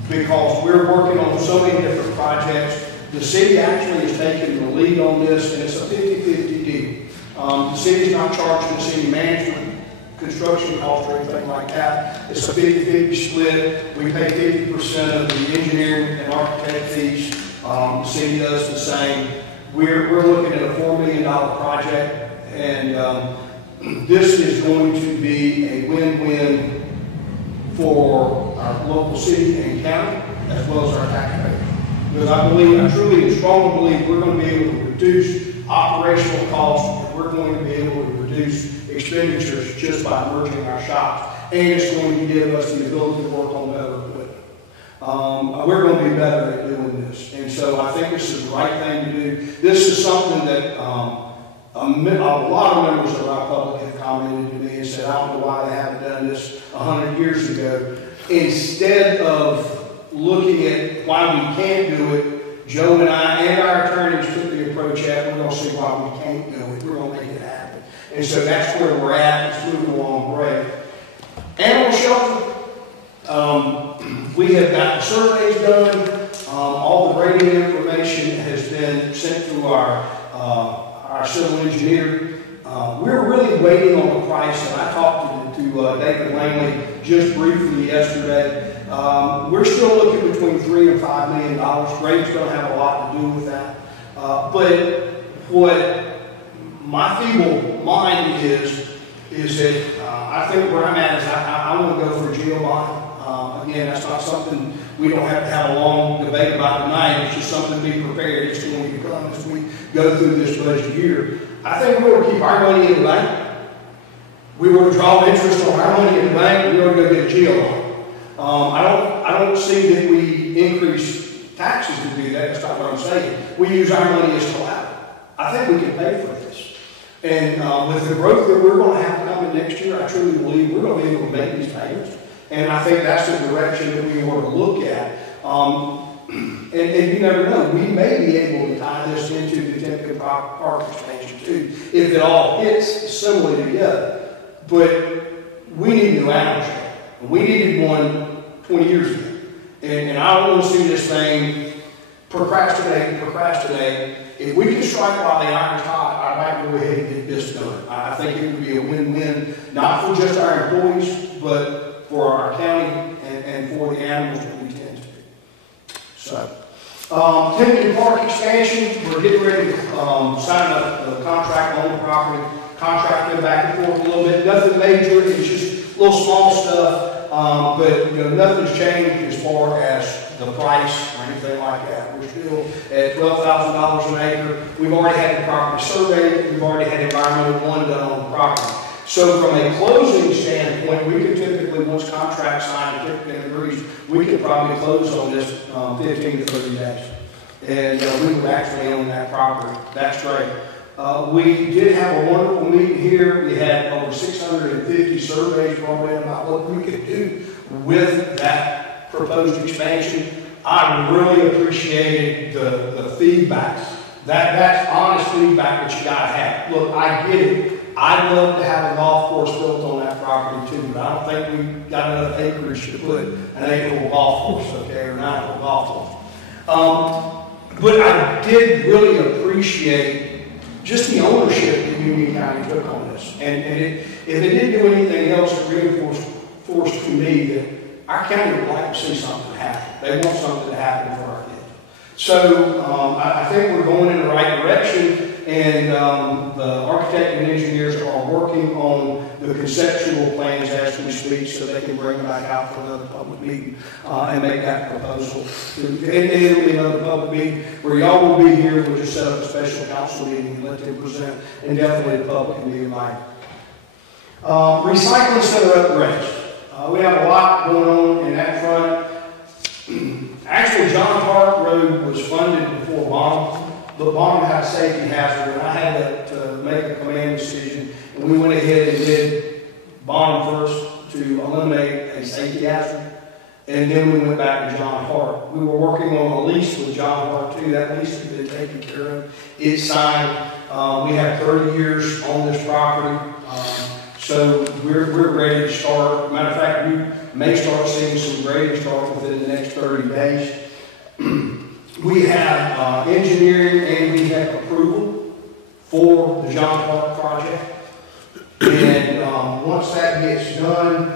because we're working on so many different projects. The city actually is taking the lead on this, and it's a 50-50 deal. The city's not charging the city management construction costs or anything like that. It's a 50-50 split. We pay 50% of the engineering and architect fees. The city does the same. We're looking at a $4 million project, and this is going to be a win-win for our local city and county, as well as our taxpayers. Because I truly and strongly believe we're going to be able to reduce operational costs, and we're going to be able to reduce expenditures just by merging our shops. And it's going to give us the ability to work on better equipment. We're going to be better at doing this. And so I think this is the right thing to do. This is something that a lot of members of our public have commented to me and said, I don't know why they haven't done this 100 years ago. Instead of looking at why we can't do it, Joe and I and our attorneys took the approach at, we're going to see why we can't do it. We're going to make it happen. And so that's where we're at. It's moving along great. Animal shelter. We have got surveys done. All the grading information has been sent through our civil engineer. We're really waiting on the price, and I talked to David Langley just briefly yesterday. We're still looking between $3 and $5 million. Grade's going to have a lot to do with that. But what my feeble mind is that I think where I'm at is I want to go for a jail bond. Again, that's not something we don't have to have a long debate about tonight. It's just something to be prepared. It's going to come as we go through this budget year. I think we ought to keep our money in the bank. We were to draw interest on our money in the bank. We ought to go get a jail bond. I don't see that we increase taxes to do that. That's not what I'm saying. We use our money as collateral. I think we can pay for this. And with the growth that we're going to have coming next year, I truly believe we're going to be able to make these payments. And I think that's the direction that we want to look at. And you never know. We may be able to tie this into the Timken Park expansion too, if it all hits similarly together. But we need a new animal shelter. We needed one 20 years ago. And I don't want to see this thing procrastinate. If we can strike while the iron's hot, I'd like to go ahead and get this done. I think it would be a win-win, not for just our employees, but for our county and for the animals that we tend to do. So, Timken Park expansion, we're getting ready to sign a contract on the property, contract them back and forth a little bit. Nothing major, it's just little small stuff, but nothing's changed as far as the price or anything like that. We're still at $12,000 an acre. We've already had the property surveyed. We've already had environmental one done on the property. So from a closing standpoint, we could typically, once contract signed and Timken agrees, we could probably close on this 15 to 30 days. And we would actually own that property. That's great. We did have a wonderful meeting here. We had over 650 surveys brought in about what we could do with that proposed expansion. I really appreciated the feedback. That's honest feedback that you got to have. Look, I get it. I'd love to have a golf course built on that property too, but I don't think we've got enough acreage to put an 8-hole golf course, okay, or 9-hole golf course. But I did really appreciate just the ownership that Union County took on this. And if it didn't do anything else, it reinforced to me that our county would like to see something happen. They want something to happen for our kids. So I think we're going in the right direction. And the architect and engineers are working on the conceptual plans as we speak so they can bring them back out for another public meeting and make that proposal. And it'll be another public meeting where y'all will be here. We'll just set up a special council meeting and let them present. And definitely the public can be invited. Recycling center upgrades. We have a lot going on in that front. Actually, John Park Road was funded before Bonham. But Bonham had a safety hazard, and I had to make a command decision. And we went ahead and did Bonham first to eliminate a safety hazard. And then we went back to John Hart. We were working on a lease with John Hart too. That lease has been taken care of. It's signed. We have 30 years on this property. So So we're ready to start. Matter of fact, we may start seeing some grading start within the next 30 days. We have engineering and we have approval for the John Park project. And once that gets done,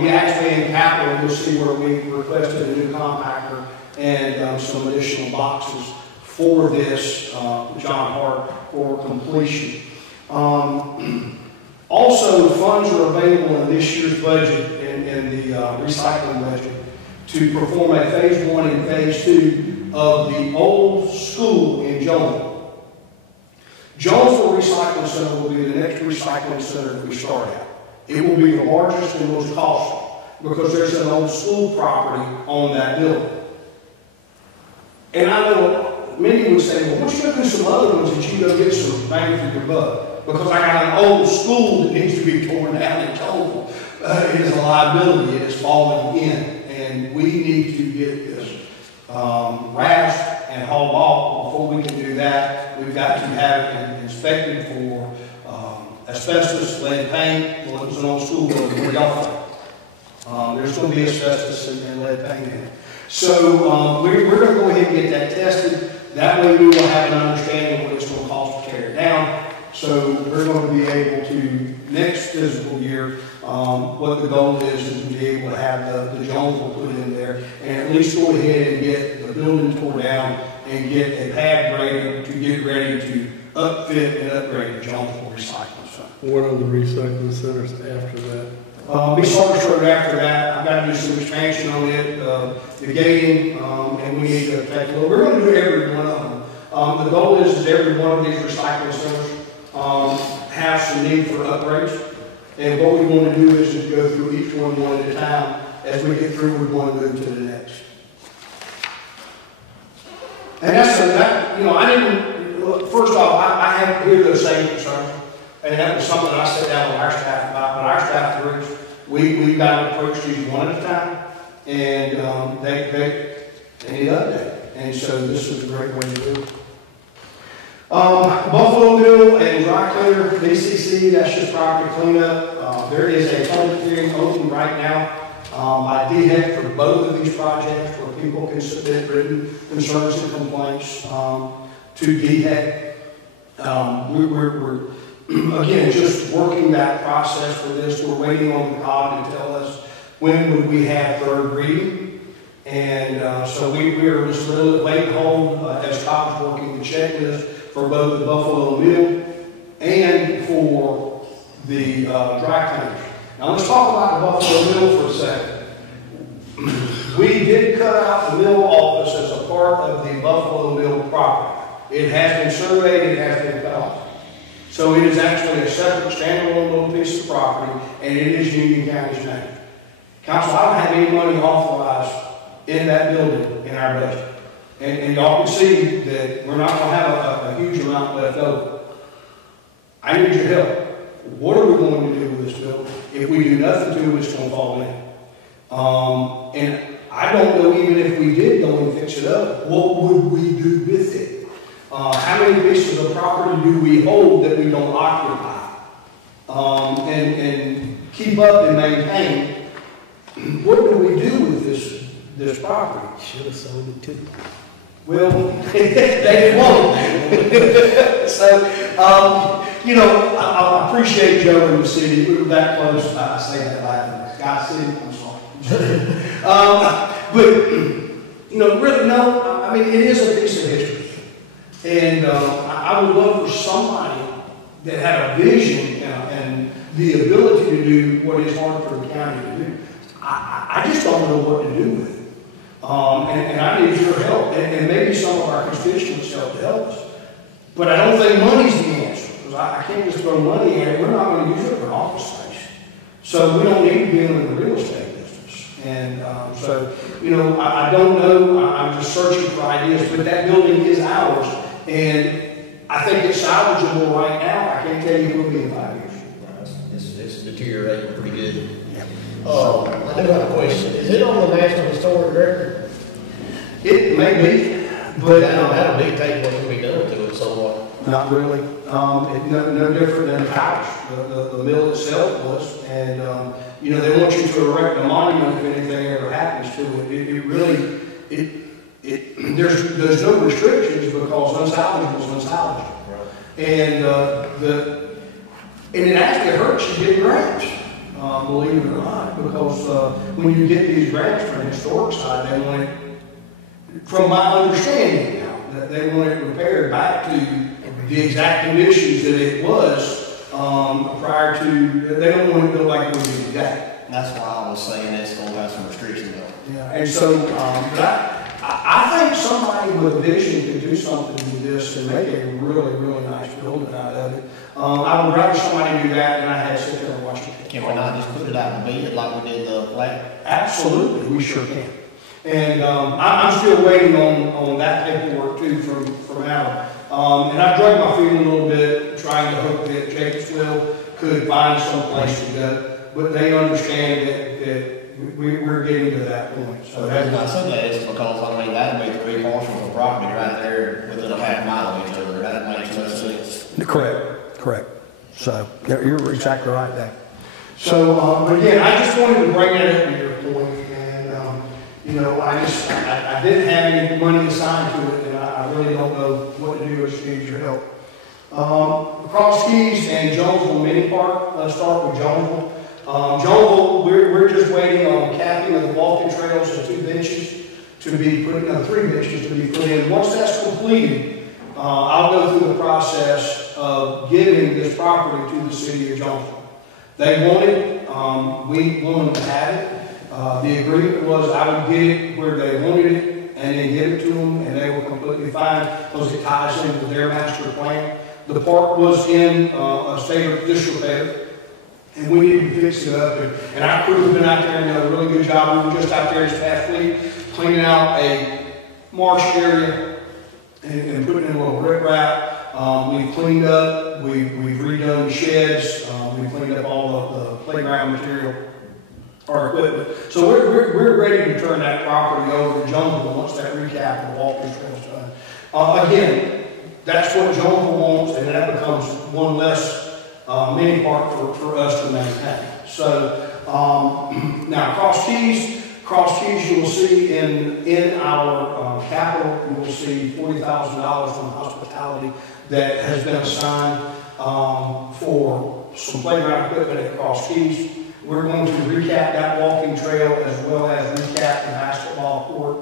we actually in capital, you'll see where we requested a new compactor and some additional boxes for this John Park for completion. Also, funds are available in this year's budget, in the recycling budget, to perform a phase 1 and phase 2 of the old school in Jonesville. Jonesville Recycling Center will be the next recycling center that we start at. It will be the largest and most costly because there's an old school property on that building. And I know many would say, well, what's going to do some other ones that you go get some bang for your buck? Because I got an old school that needs to be torn down and told. It is a liability. It is falling in. And we need to get this rasped and hauled off. Before we can do that, we've got to have it inspected for asbestos, lead paint. Well, it was an old school building. What do y'all think? There's going to be asbestos and lead paint in it. So we're going to go ahead and get that tested. That way we will have an understanding of what it's going to cost to tear it down. So we're going to be able to, next fiscal year, what the goal is to be able to have the Jonesville put in there and at least go ahead and get the building torn down and get a pad graded to get ready to upfit and upgrade the Jonesville Recycling Center. What are the recycling centers after that? Sarge Road after that, I've got to do some expansion on it, the gating, and we need to take a little. We're going to do every one of them. The goal is every one of these recycling centers have some need for upgrades. And what we want to do is just go through each one at a time. As we get through, we want to move to the next. And that's that. You know, I didn't. First off, I have hear those same concerns, and that was something I sat down with our staff about. But our staff groups, we got to approach these one at a time, and they need update. And so this is a great way to do it. Buffalo Mill and Dry Cleaner, BCC, that's just property cleanup. There is a public hearing open right now by DHEC for both of these projects where people can submit written concerns and complaints to DHEC. We're again, just working that process for this. We're waiting on the COG to tell us when would we have third reading. And so we are just waiting home as COG is working the checklist for both the Buffalo Mill and for the dry cleaners. Now let's talk about the Buffalo Mill for a second. We did cut out the mill office as a part of the Buffalo Mill property. It has been surveyed, it has been cut off. So it is actually a separate standalone little piece of property, and it is Union County's name. Council, I don't have any money authorized in that building in our budget. And y'all can see that we're not going to have a huge amount left over. I need your help. What are we going to do with this building? If we do nothing to it, it's going to fall in. And I don't know even if we did go and fix it up, what would we do with it? How many pieces of property do we hold that we don't occupy? And keep up and maintain. What do we do with this property? Should have sold it too. Well, they won't. So, you know, I appreciate Joe and the city. We were that close. I say that laughing. Scott City, I'm sorry. But, you know, really, no, I mean, it is a piece of history. And I would love for somebody that had a vision and the ability to do what is hard for the county to do. I just don't know what to do with it. And I need your help, and maybe some of our constituents help us. But I don't think money's the answer, because I can't just throw money at it. We're not going to use it for an office space. So we don't need to be in the real estate business. And so, you know, I don't know. I'm just searching for ideas, but that building is ours. And I think it's salvageable right now. I can't tell you it will be in 5 years. It's deteriorating pretty good. Yeah. I do have a question. Is it on the National Historic Record? It may be, but That'll dictate what can be done to it somewhat. not really. no different than the house. The mill itself was, and you know, they want you to erect a monument if anything ever happens to it. It really, there's no restrictions because unsalvageable is unsalvageable. And and it actually hurts you getting grants, believe it or not, because when you get these grants from the historic side, they want it, from my understanding now, that they want it repaired back to the exact conditions that it was prior to. They don't want it built like it was today. That's why I was saying it's going to have some restrictions on it. Yeah, and so I think somebody with a vision could do something with this and make a really, really nice building out of it. I would rather somebody do that than I had to sit there and watch it. Can we not just put it out to bid like we did the flag? Absolutely, we sure can. And I'm still waiting on that paperwork too from Adam. And I dragged my feet a little bit, trying to hope that Jacobsville could find some place to go. But they understand that we're getting to that point. So And I said that is because, I mean, that would be 3 parcels of property right there within a half mile of each other. That makes no sense. Correct. So you're exactly right there. So again, I just wanted to bring that up to your point. And you know, I didn't have any money assigned to it, and I really don't know what to do. I just need your help. Cross Keys and Jonesville Mini Park. Let's start with Jonesville. Jonesville, we're just waiting on capping of the walking trails and 2 benches to be put in, 3 benches to be put in. Once that's completed, I'll go through the process of giving this property to the city of Jonesville. They want it, we want them to have it. The agreement was I would get it where they wanted it and then give it to them, and they were completely fine because it ties into their master plan. The park was in a state of disrepair, and we needed to fix it up. And our crew has been out there and done a really good job. We were just out there this past week cleaning out a marsh area and putting in a little riprap. We've cleaned up, we've redone the sheds, we've cleaned up all the playground material, our equipment. So we're ready to turn that property over to Jonesville once that recap and walking trail is done. Again, that's what Jonesville wants, and that becomes one less mini park for us to maintain. So now Cross Keys, you will see in our capital, you will see $40,000 from hospitality that has been assigned for some playground equipment at Cross Keys. We're going to recap that walking trail as well as recap the basketball court.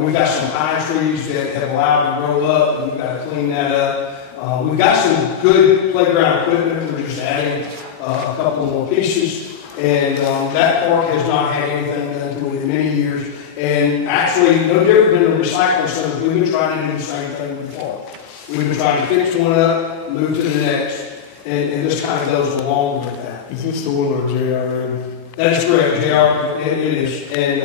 We've got some pine trees that have allowed to grow up, and we've got to clean that up. We've got some good playground equipment. We're just adding a couple more pieces. And that park has not had anything done to it in many years. And actually, no different than the recycling center. We've been trying to do the same thing with the park. We've been trying to fix one up, move to the next, and this kind of goes along with that. Is this the one on JRM? That is correct, JR. It is. And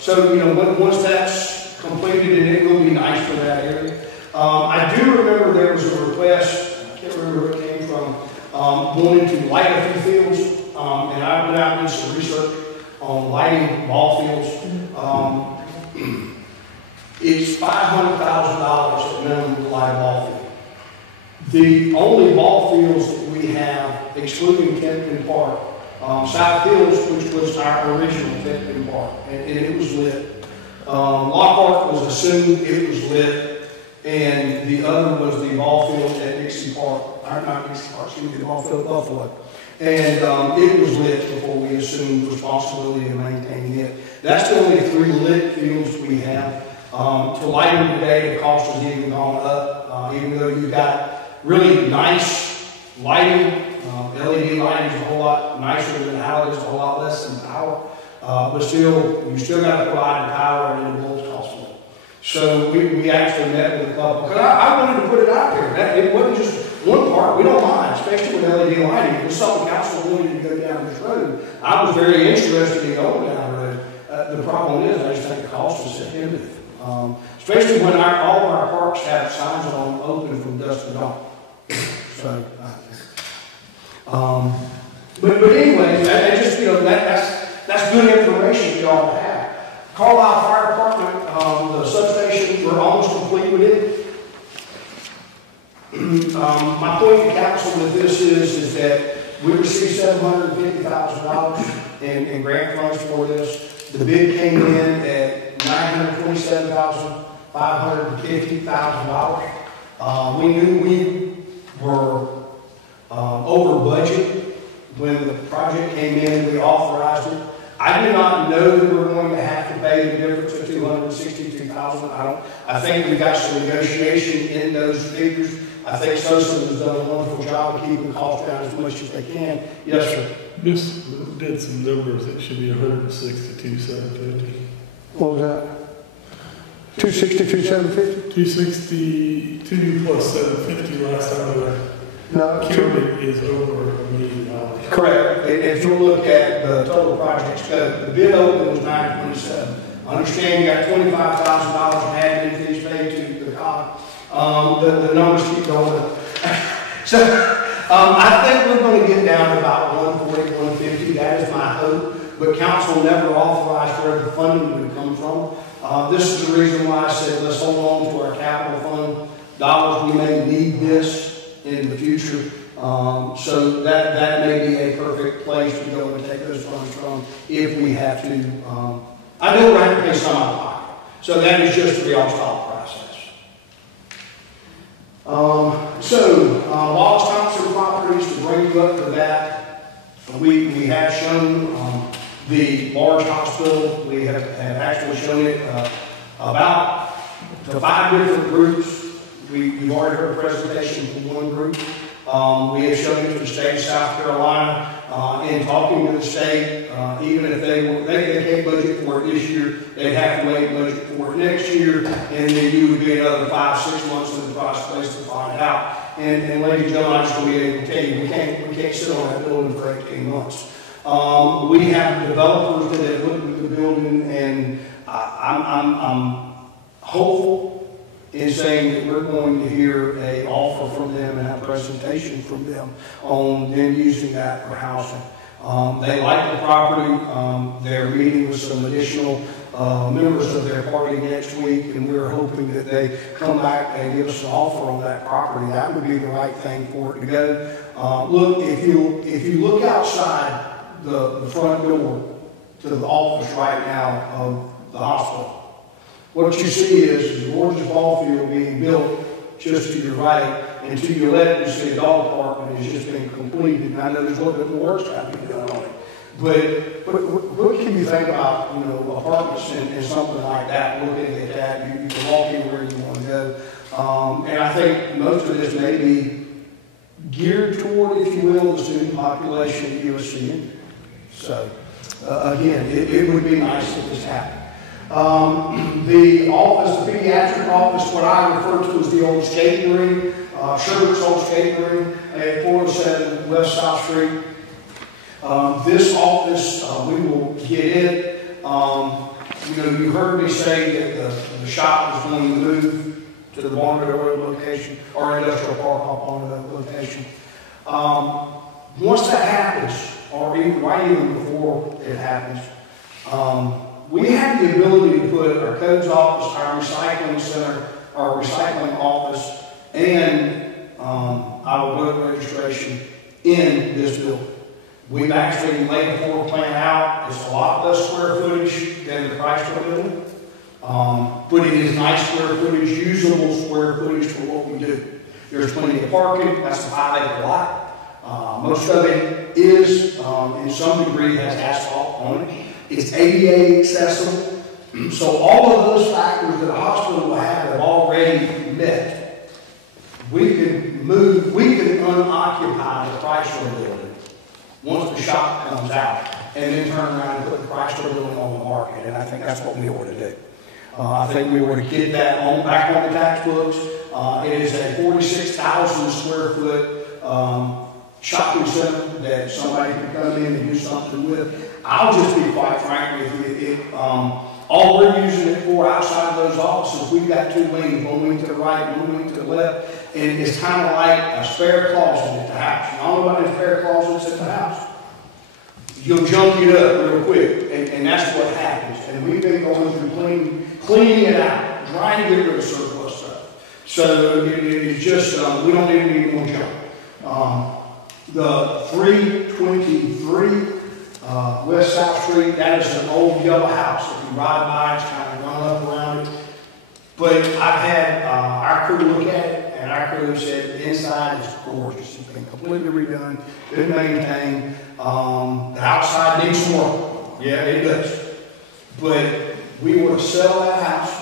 so, you know, once that's completed, and it will be nice for that area. I do remember there was a request, I can't remember where it came from, wanting to light a few fields. And I went out and did some research on lighting ball fields. It's $500,000 at minimum to light a ball field. The only ball fields that we have, excluding Kempton Park, South Hills, which was our original Kempton Park, and it was lit. Lockhart was assumed it was lit, and the other was the ball field at Dixie Park, not Dixie Park, excuse me, the ball field at Buffalo. And it was lit before we assumed responsibility of maintaining it. That's the only 3 lit fields we have. To light them today, the cost has even gone up, even though you've got really nice lighting. LED lighting is a whole lot nicer than halogen, it's a whole lot less than power. But still, you still got to provide the power, and the bulbs cost more. So we actually met with a couple, because I wanted to put it out there. It wasn't just one part. We don't mind, especially with LED lighting. If it's something council wanted to go down this road, I was very interested in going down the road. The problem is, I just think the cost is prohibitive. Especially when all of our parks have signs on them open from dusk to dawn. So, but anyway, that just, you know, that's good information for y'all to have. Carlisle Fire Department, the substation, we're almost complete with it. my point to council with this is that we received $750,000 in grant funds for this. The bid came in at $927,550,000. We knew we were over budget when the project came in. We authorized it. I did not know that we were going to have to pay the difference of $262,000. I think we got some negotiation in those figures. I think Sosa has done a wonderful job of keeping costs down as much as they can. Yes, sir. This did some numbers, it should be 162,750. What was that? 262, 750? 262 plus 750 last time I No, counted is over $1 million. correct. If you look at the total project scope, the bid open was 927. Understand you got $25,000 in admin fees paid to the COG. The numbers keep going up. So I think we're going to get down to about 140, 150. That is my hope. But council never authorized where the funding would come from. This is the reason why I said let's hold on to our capital fund dollars. We may need this in the future. So that may be a perfect place to go and take those funds from if we have to. I know we're going to pay some out of pocket. So that is just the all-stop process. Wallace Thompson Properties, to bring you up to that, we have shown the large hospital. We have actually shown it about to 5 different groups. We've already heard a presentation from one group. We have shown it to the state of South Carolina. In talking to the state, even if they can't budget for it this year, they'd have to wait and budget for it next year, and then you would be another 5-6 months in the process to find out. And ladies and gentlemen, I'm just going to be able to tell you, we can't sit on that building for 18 months. We have developers that have looked at the building, and I'm hopeful in saying that we're going to hear an offer from them and a presentation from them on them using that for housing. They like the property. They're meeting with some additional members of their party next week, and we're hoping that they come back and give us an offer on that property. That would be the right thing for it to go. Look, if you look outside the front door to the office right now of the hospital, what you see is the gorgeous ball field being built just to your right, and to your left you see a dog park that has just been completed. And I know there's a little bit more work to be done on it. But what can you think about, apartments and something like that, looking at that, you can walk anywhere you want to go. And I think most of this may be geared toward, if you will, the student population at USC. So, again, it would be nice if this happened. The office, the pediatric office, what I refer to as the old skating rink, Sherbert's old skating rink at 407 West South Street. This office, we will get it. You heard me say that the shop was going to move to the Barnard Road location, or Industrial Park up on that location. Once that happens, or even right even before it happens, we have the ability to put our codes office, our recycling center, our recycling office, and our voter registration in this building. We've actually laid the floor plan out. It's a lot less square footage than the Chrysler building. But it is nice square footage, usable square footage for what we do. There's plenty of parking. That's a 5-acre lot. Most of it is, in some degree, has asphalt on it. It's ADA accessible. So all of those factors that a hospital will have already met. We can unoccupy the Chrysler building once the shop comes out, and then turn around and put the Chrysler building on the market. And I think that's what we ought to do. I think we ought to get that back on the tax books. It is a 46,000 square foot shopping center that somebody can come in and do something with. I'll just be quite frank with you. All we're using it for outside of those offices, we've got 2 wings, one wing to the right, one wing to the left, and it's kind of like a spare closet at the house. You all know about the spare closets at the house? You'll junk it up real quick, and that's what happens. And we've been going through cleaning it out, trying to get rid of surplus stuff. So it is just, we don't need any more junk. The 323 West South Street, that is an old yellow house. If you ride by, it's kind of run up around it. But I've had our crew look at it, and our crew said the inside is gorgeous. It's been completely redone, been maintained. The outside needs some work. Yeah, it does. But we want to sell that house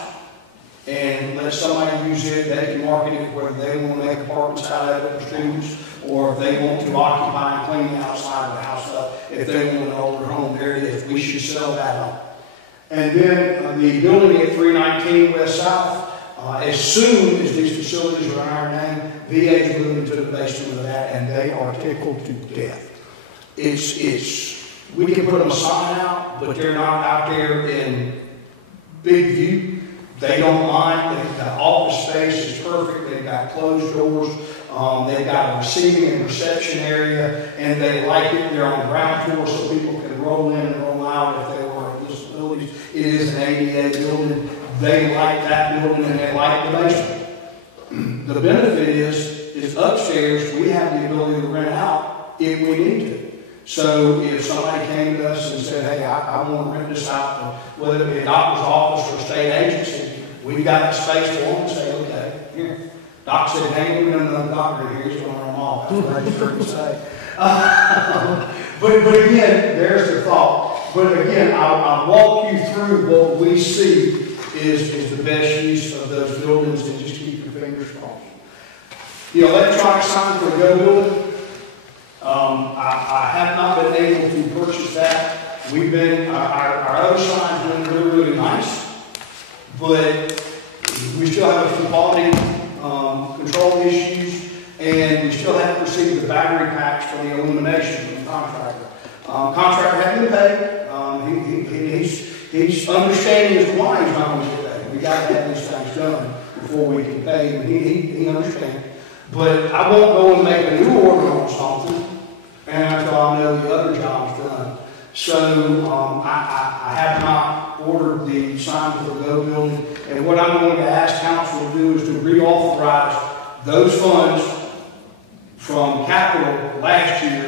and let somebody use it. They can market it whether they want to make apartments out of it for students, or if they want to occupy and clean the outside of the house up. If they want an older home, there it is. We should sell that home. And then the building at 319 West South, as soon as these facilities are in our name, VA is moving to the basement of that, and they are tickled to death. We can put them a sign out, but they're not out there in big view. They don't mind. The office space is perfect. They've got closed doors. They've got a receiving and reception area, and they like it. They're on the ground floor so people can roll in and roll out if they were disabilities. It is an ADA building. They like that building, and they like the basement. The benefit is upstairs, we have the ability to rent out if we need to. So if somebody came to us and said, hey, I want to rent this out, whether it be a doctor's office or a state agency, we've got the space for them to say, okay, here. Doc said, hey, we're going to another doctor here, he's going to run them off. That's what I just heard him say. But again, there's the thought. But again, I'll walk you through what we see is the best use of those buildings, and just keep your fingers crossed. The electronic sign for the Go building, I have not been able to purchase that. We've been, our other sign's been really, really nice, but we still have a few quality control issues, and we still have to receive the battery packs for the illumination from the contractor. Contractor hasn't been paid. He's understanding as to why he's not going to get paid. We got to have these things done before we can pay him. He understands. But I won't go and make a new order on something until I know the other job's done. So I have not ordered the sign for the Go building. And what I'm going to ask council to do is to reauthorize those funds from capital last year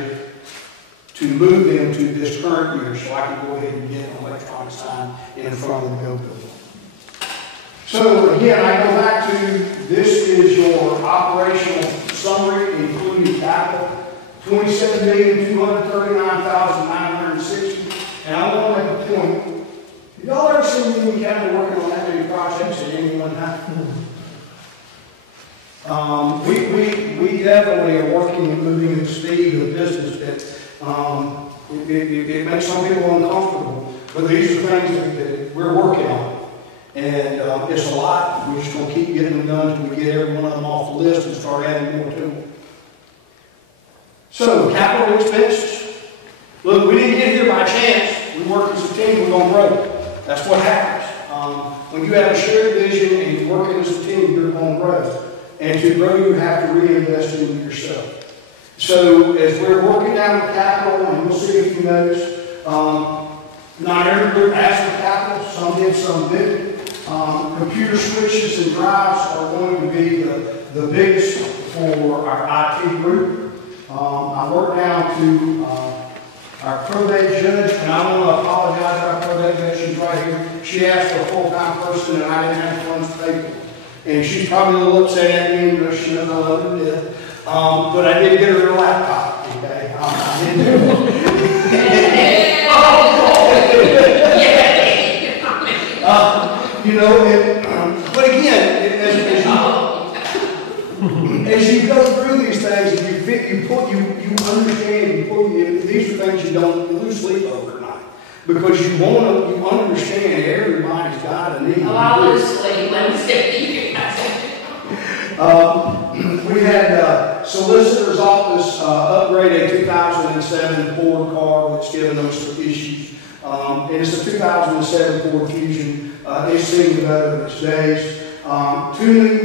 to move them to this current year, so I can go ahead and get an electronic sign in front of the Go building. So again, I go back to, this is your operational summary, including capital, $27,239,960. And I want to make a point. Have y'all ever seen Union County working on that many projects at any one time? We definitely are working and moving at the speed of the business that it makes some people uncomfortable. But these are things that we're working on. And it's a lot. We're just going to keep getting them done until we get every one of them off the list and start adding more to them. So, capital expenses. Look, we didn't get here by chance. We work as a team, we're going to grow. That's what happens. When you have a shared vision and you're working as a team, you're going to grow. And to grow, you have to reinvest in yourself. So, as we're working down the capital, and we'll see if you notice, not every group asked for capital. Some did, some didn't. Computer switches and drives are going to be the biggest for our IT group. I worked down to our probate judge, and I want to apologize to our probate judge. She's right here. She asked for a full-time person, and I didn't have funds to pay for it. And she's probably a little upset at me, because she knows I love her to death. But I did get her a laptop, okay? I didn't do it. But again, as you go through these things, you understand, these are things you don't lose sleep over tonight. Because you understand everybody's got a need. Oh, I lose sleep. Let me say we had solicitor's office upgrade a 2007 Ford car that's given us some issues. It is a 2007 Ford Fusion. It's seen better in its days. 2 new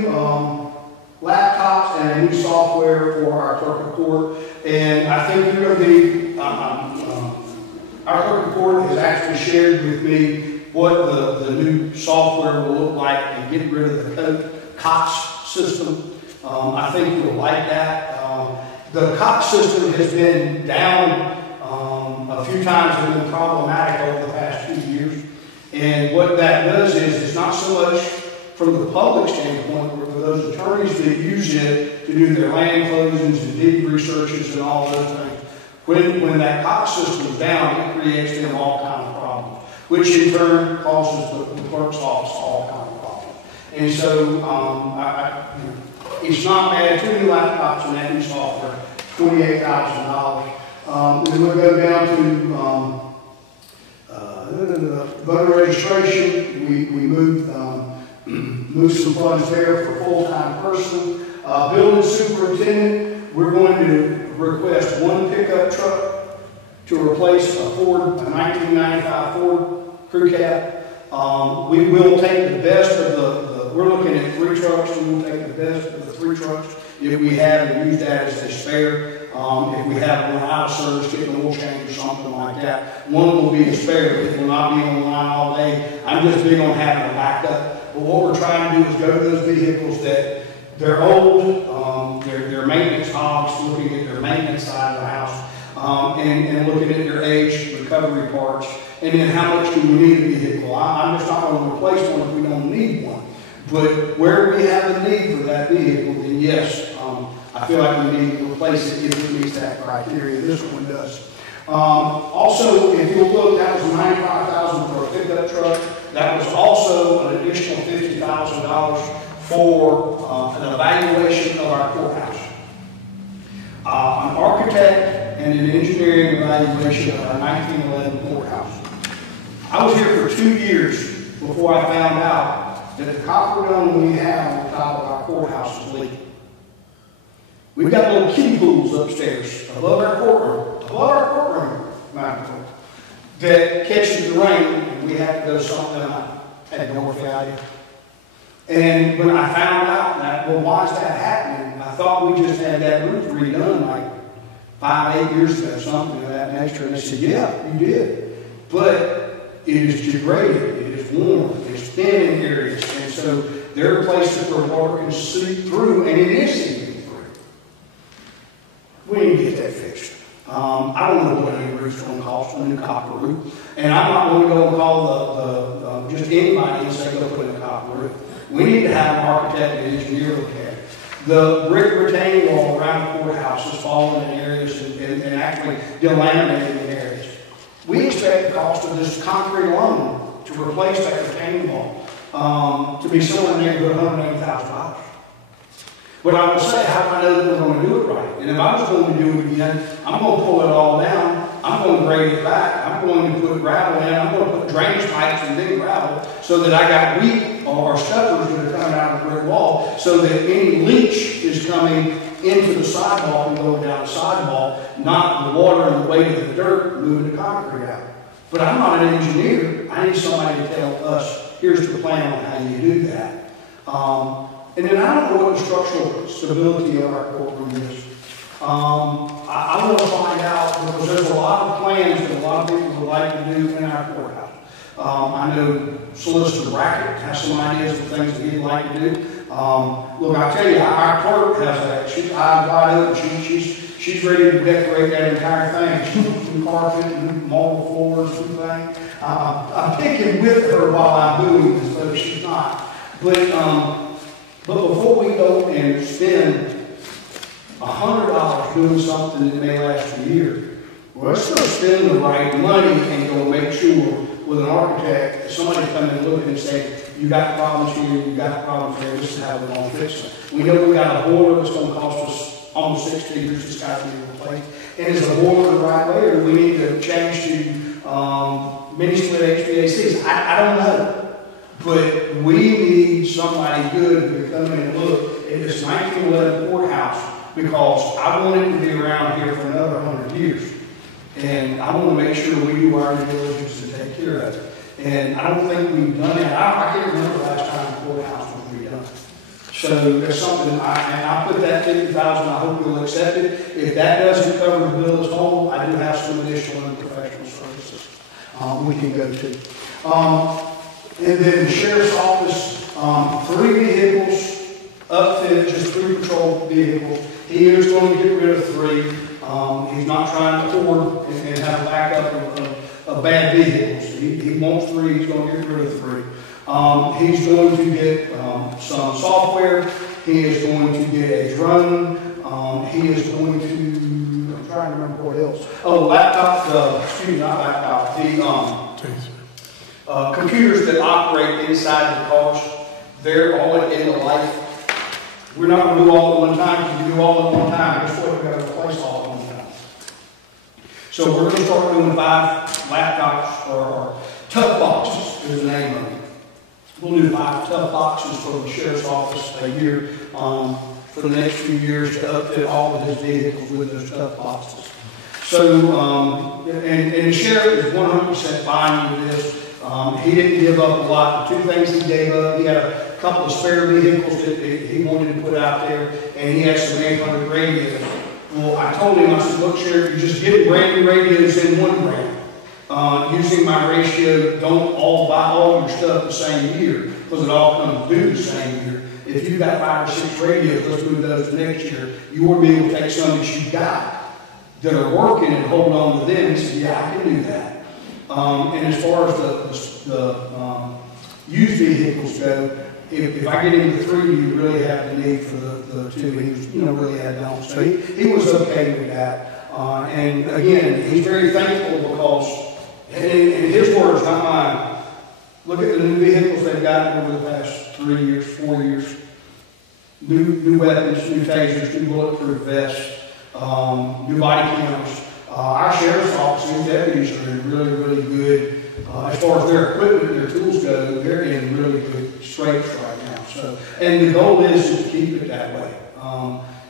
laptops and a new software for our clerk of court. And I think you're going to be, our clerk of court has actually shared with me what the new software will look like and get rid of the COTS system. I think you'll like that. The Cox system has been down a few times and been problematic over the past 2 years. And what that does is it's not so much from the public standpoint, but for those attorneys that use it to do their land closings and deed researches and all those things. When that Cox system is down, it creates them all kinds of problems, which in turn causes the clerk's office all kinds of problems. And so it's not bad. 2 new laptops and that new software, $28,000. Then we'll go down to voter registration. We moved some funds there for full-time person. Building superintendent, we're going to request one pickup truck to replace a 1995 Ford Crew Cab. We will take the best of we're looking at 3 trucks, and we'll take the best of the 3 trucks if we have and use that as a spare. If we have one out of service, get an oil change or something like that, one will be a spare. It will not be on the line all day. I'm just big on having a backup. But what we're trying to do is go to those vehicles that they're old, they're maintenance hogs, looking at their maintenance side of the house, and looking at their age, recovery parts, and then how much do we need a vehicle. I'm just not going to replace one if we don't need one. But where we have a need for that vehicle, then yes, I feel like we need to replace it if it meets that criteria. This one does. Also, if you look, that was $95,000 for a pickup truck. That was also an additional $50,000 for an evaluation of our courthouse. An architect and an engineering evaluation of our 1911 courthouse. I was here for 2 years before I found out that the copper dome we have on top of our courthouse is leaking. We've got little kiddie pools upstairs above our courtroom, that catches the rain, and we have to go something I had no idea. And when I found out that, well, why is that happening? I thought we just had that roof redone like 5, 8 years ago, something of that nature. And they said, yeah, you did. But it is degraded, it is warm, it's thin in areas. And so there are places where water can seep through, and it is seeping through. We need to get that fixed. I don't know what a new roof's going to cost, a new copper roof. And I'm not going to go and call just anybody and say, go put in a copper roof. We need to have an architect and engineer look at it. The brick retaining wall around the courthouse has fallen in areas and actually delaminated in areas. We expect the cost of this concrete alone to replace that retaining wall to be somewhere in the neighborhood of $180,000. But I will say, how do I know that we're going to do it right? And if I was going to do it again, I'm going to pull it all down. I'm going to grade it back. I'm going to put gravel in. I'm going to put drainage pipes and dig gravel so that I got wheat or stuffers that are coming out of the brick wall so that any leach is coming into the sidewalk and going down the sidewall, not the water and the weight of the dirt moving the concrete out. But I'm not an engineer. I need somebody to tell us, here's the plan on how you do that. And then I don't know what the structural stability of our courtroom is. I want to find out, because there's a lot of plans that a lot of people would like to do in our courthouse. I know Solicitor Brackett has some ideas of things that he'd like to do. Look, I tell you, our clerk has that. She's eyes wide open. She's ready to decorate that entire thing. She's new carpet, new marble floors, new thing. I'm picking with her while I'm doing this, but she's not. But before we go and spend $100 doing something that may last a year, well, let's go spend the right money and go make sure with an architect, somebody come in and look and say, you got problems here, you got problems there, this is how we're going to fix it. We know we got a boiler that's going to cost us almost $6 figures, it's got to be replaced. And is the boiler the right way, or do we need to change to mini split HVACs? I don't know. But we need somebody good who can come in and look at this 1911 courthouse, because I want it to be around here for another 100 years. And I want to make sure we do our due diligence and take care of it. And I don't think we've done that. I can't remember the last time the courthouse was redone. So there's something, and I put that $50,000, I hope you'll accept it. If that doesn't cover the bill as whole, I do have some additional professional services we can go to. And then the sheriff's office, 3 vehicles, upfit just 3 patrol vehicles. He is going to get rid of 3. He's not trying to hoard and have a backup of bad vehicles. He wants 3, he's going to get rid of 3. He's going to get some software. He is going to get a drone. He is going to, I'm trying to remember what else. Oh, laptop, excuse me, not laptop, the computers that operate inside the cars, they're all at the end of life. We're not going to do all at one time. If you do all at one time, guess what? We've got to replace all at one time. So we're going to start doing 5 laptops, or tough boxes is the name of it. We'll do 5 tough boxes for the sheriff's office a year for the next few years to upfit all of his vehicles with those tough boxes. So, and the sheriff is 100% fine with this. He didn't give up a lot. The 2 things he gave up, he had a couple of spare vehicles that he wanted to put out there, and he had some 800 radios. Well, I told him, I said, look, Sheriff, you just get brand new radios in one brand. Using my ratio, don't all buy all your stuff the same year, because it all comes due the same year. If you've got 5 or 6 radios, let's move those next year. You will be able to take some that you've got that are working and hold on to them. He said, yeah, I can do that. And as far as the used vehicles go, if I get into 3, you really have the need for the 2. He was, really had done. So he was okay with that. And again, he's very thankful because, and his words, not mine, look at the new vehicles they've gotten over the past 3 years, 4 years. New weapons, new tasers, new bulletproof vests, new body cameras. Our sheriff's office and deputies are in really, really good. As far as their equipment, their tools go, they're in really good straits right now. So, and the goal is to keep it that way.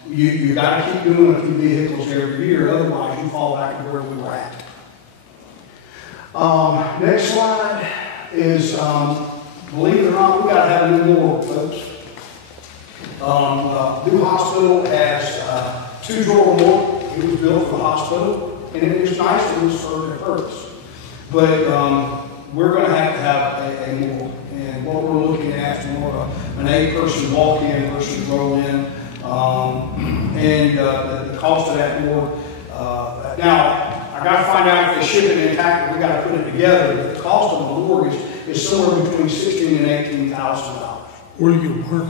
You got to keep doing a few vehicles every year, otherwise you fall back to where we were at. Next slide is, believe it or not, we got to have a new morgue, folks. New hospital has 2-drawer morgue. It was built for the hospital, and it was nice. It was for their purpose. But we're going to have a morgue, and what we're looking at is more of an 8-person walk-in versus roll-in. And the cost of that morgue. Now, I got to find out if they ship it intact. We got to put it together. But the cost of the morgue is somewhere between $16,000 and $18,000. Where are you going to park it?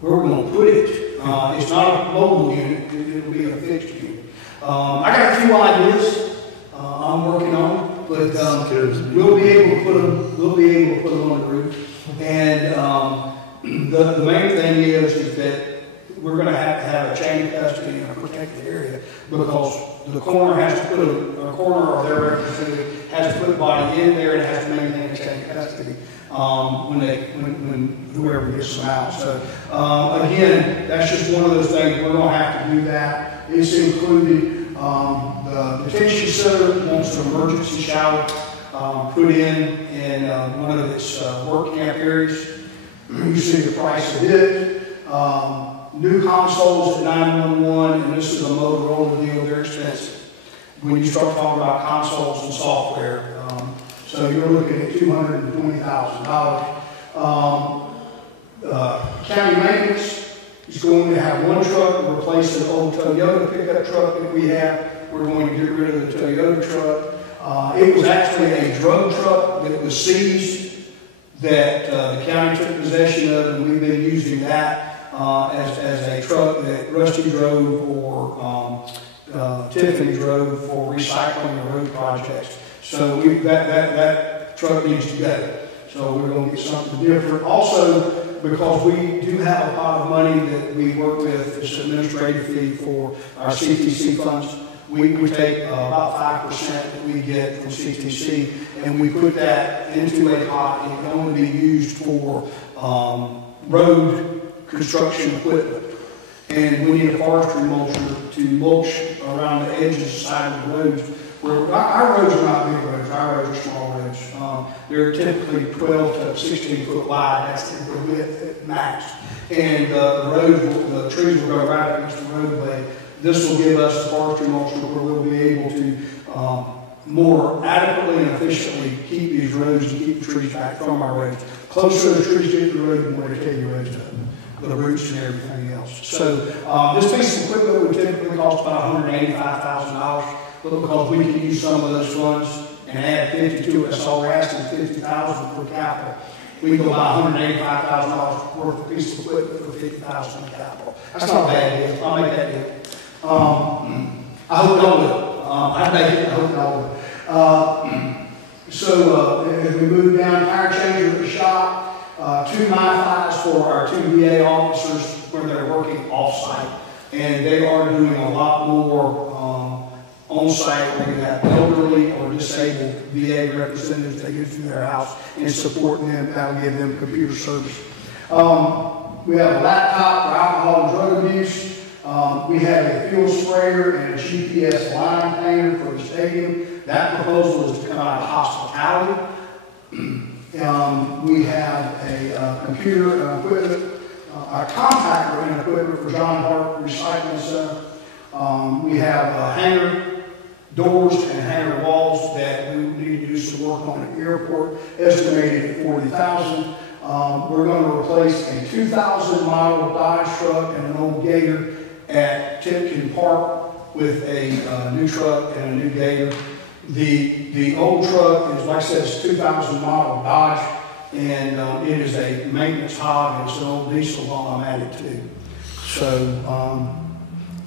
Where we're going to put it. It's not a mobile unit. It'll be a fixed unit. I got a few ideas I'm working on, but we'll be able to put them. We'll be able to put them on the roof. And the main thing is that we're going to have a chain of custody in a protected area, because the coroner has to put a coroner or their representative has to put the body in there and has to maintain a chain of custody when whoever gets them out. So again, that's just one of those things. We're going to have to do that. It's included the detention center wants an emergency shower put in one of its work camp areas. You see the price of it. New consoles at 911, and this is a Motorola deal, they're expensive. When you start talking about consoles and software, so you're looking at $220,000. County maintenance is going to have 1 truck to replace an old Toyota pickup truck that we have. We're going to get rid of the Toyota truck. It was actually a drug truck that was seized that the county took possession of, and we've been using that as a truck that Rusty drove or Tiffany drove for recycling the road projects. So that truck needs to go. So we're going to get something different. Also, because we do have a pot of money that we work with, this administrative fee for our CTC funds. We take about 5% that we get from CTC, and we put that into a pot, and it can only be used for road construction equipment. And we need a forestry mulcher to mulch around the edges, the side of the roads. Where our roads are not big roads, our roads are small roads. They're typically 12 to 16 foot wide. That's the width at max. And the trees will grow right against the roadway. This will give us the forestry mulcher where we'll be able to more adequately and efficiently keep these roads and keep the trees back from our roads. Closer the trees get to the road, the more they take your roads up. the roots and everything else. So this piece of equipment would typically cost about $185,000, but because we can use some of those funds and add 50 to it, that's all we're asking, $50,000 for capital. We can go buy $185,000 worth of piece of equipment for $50,000 in capital. That's not a bad deal. I'll make that deal. I hope y'all will. I make it. I hope y'all will. So as we move down, tire changer at the shop. 2 MiFis for our 2 VA officers where they're working off-site. And they are doing a lot more on-site. We have elderly or disabled VA representatives that go through their house and supporting them. That'll give them computer service. We have a laptop for alcohol and drug abuse. We have a fuel sprayer and a GPS line painter for the stadium. That proposal is to come out of hospitality. We have a computer equipment, a compactor and equipment for John Hart Recycling Center. We have hanger doors and hanger walls that we need to do some work on at the airport, estimated at $40,000. We're going to replace a 2000 model Dodge truck and an old Gator at Tipton Park with a new truck and a new Gator. The old truck is, like I said, it's 2000 model Dodge, and it is a maintenance hog, and it's an old diesel bomb added to. So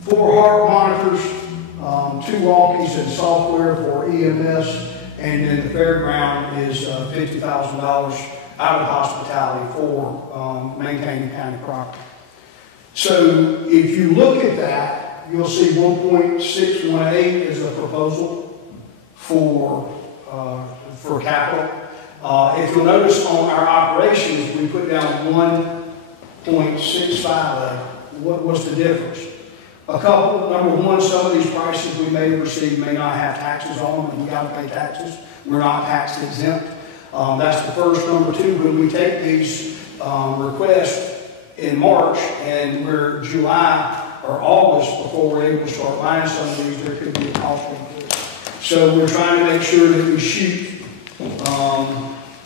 4 heart monitors, 2 walkies and software for EMS, and then the fairground is $50,000 out of hospitality for maintaining county property. So if you look at that, you'll see 1.618 is a proposal for capital. If you'll notice on our operations, we put down 1.65. What's the difference? A couple. Number one, some of these prices we may receive may not have taxes on them, and we got to pay taxes. We're not tax exempt. That's the first. Number two, when we take these requests in March and we're July or August before we're able to start buying some of these, there could be a cost increase. So we're trying to make sure that we shoot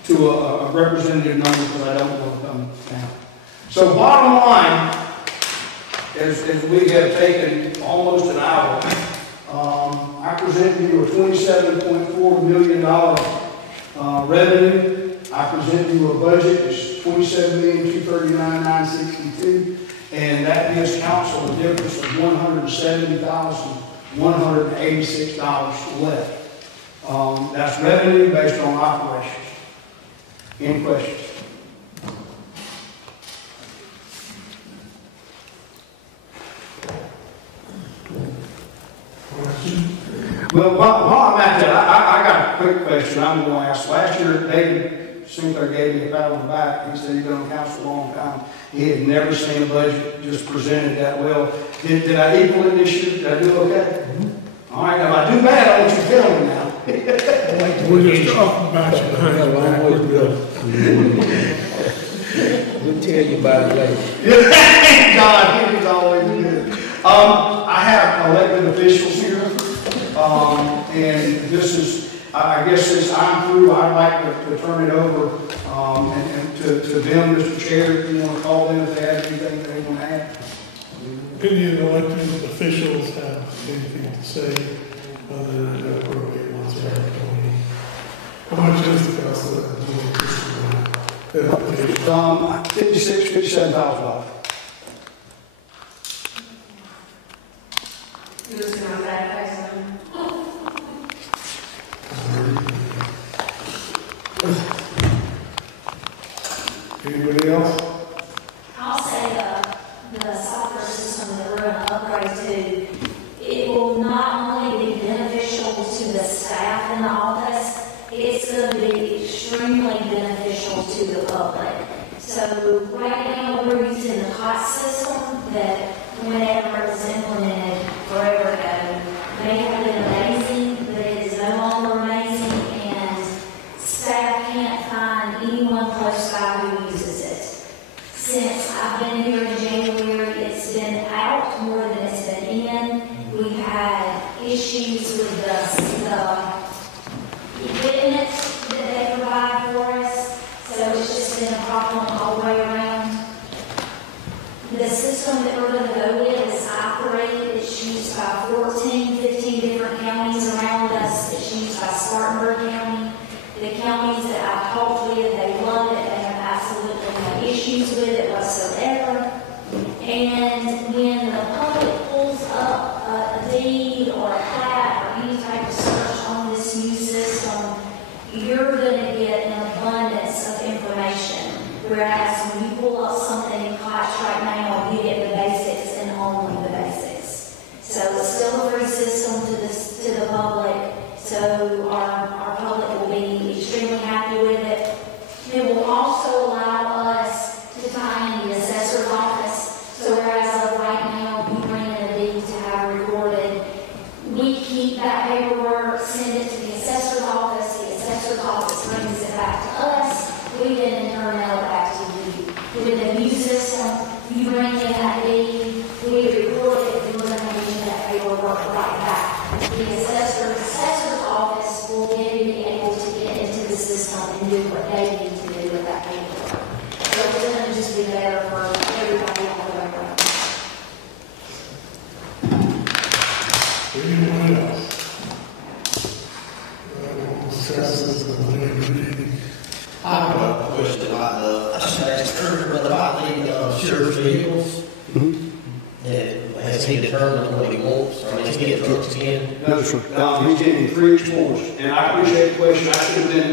to a representative number, because I don't want to come down. So bottom line, as we have taken almost an hour, I present to you a $27.4 million revenue. I present you a budget that's $27,239,962, and that gives council a difference of $170,186 left. That's revenue based on operations. Any questions? Well, while I'm at that, I got a quick question I'm going to ask. Last year, David Sinclair gave me a pat on the back. He said he's been on council a long time. He had never seen a budget just presented that well. Did I equal it this year? Did I do okay? All right, now if I do bad, I want you to tell me now. We're just talking about you behind the back. We're good. We'll tell you about it later. God, he is always good. I have elected officials here, and this is, I guess since I'm through, I'd like to turn it over and to them, Mr. Chair, if you want to call them if they have anything they want to add. Any of the elected officials have anything to say other than the appropriate ones? How much is the council? $57,000. You was gonna say Anybody else? I'll say the software system that we're going to upgrade to, it will not only be beneficial to the staff in the office, it's going to be extremely beneficial to the public. So right now we're using the COT system that whenever it was implemented forever ago, may have been amazing, but it is no longer amazing, and staff can't find anyone close by who uses it. Since I've been here in January, it's been out more than it's been in. We've had issues with the equipment that they provide for us, so it's just been a problem all the way around. The system that we're gonna go with is I3. It's used by 14, 15 different counties around us. It's used by Spartanburg County. The counties that I've talked with, they love it. They have absolutely no issues with it whatsoever. And when the public pulls up a deed or a plat or any type of search on this new system, you're gonna get an abundance of information. Whereas when you pull up something in Clutch right now, you get the basics and only the basics. So it's still a free system to the public, so our public will be extremely happy with it. It will also allow us to tie in the assessor's office. So whereas of right now, you bring in a deed to have recorded, we keep that paperwork, send it to the assessor's office brings it back to us, we then in turn mail it back to you. With the new system, you bring in that deed, we record it, and we're going to give you that paperwork right back. The assessor's office will then be able to get into the system and do what they need to do with that paperwork. So it's going to just be better for everybody all the way around. Anyone else? Discusses the meeting. I have a question about the sheriff's vehicles. Has he determined what he wants, or is he getting trucks again? No, sir. He's getting 3 Explorers, and I appreciate the question.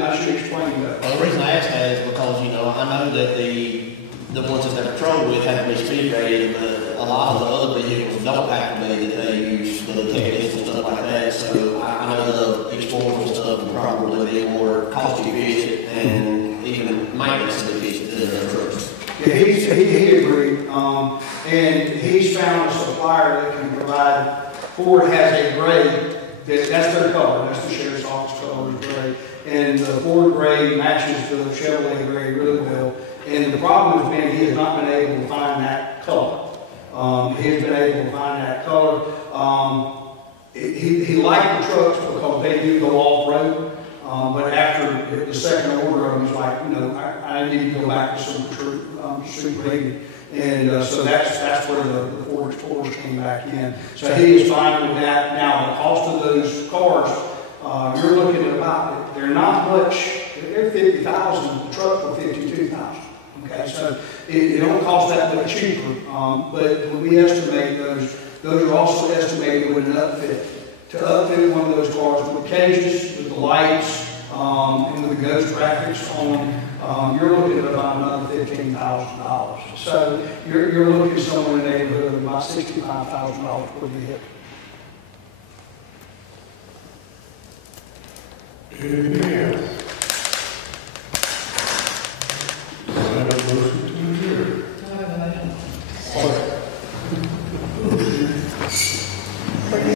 I should explain that. Well, the reason I ask that is because, I know that the ones that they're patrolled with have to be speed rated, but a lot of the other vehicles don't have to be, that they use the tickets and stuff like that. So I know the Explorers and stuff will probably be more cost efficient and even maintenance efficient than the trucks. Yeah, he agreed, and he's found a supplier that can provide. Ford has a gray, that's their color, that's the sheriff's office color, is gray. And the Ford gray matches the Chevrolet gray really well. And the problem has been he has not been able to find that color. He has been able to find that color. He liked the trucks because they do go off-road. But after the second order, I was like, I need to go back to some street rated. And so that's where the Ford Explorers came back in. So he is fine with that. Now, the cost of those cars, you're looking at about, they're not much, they're $50,000, the truck for $52,000. Okay, so it don't cost that much cheaper. But when we estimate those are also estimated with an upfit. To upfit one of those cars with cages, with the lights, and with the ghost graphics on, you're looking at about another $15,000. So you're looking somewhere in the neighborhood of about $65,000 per vehicle. Anything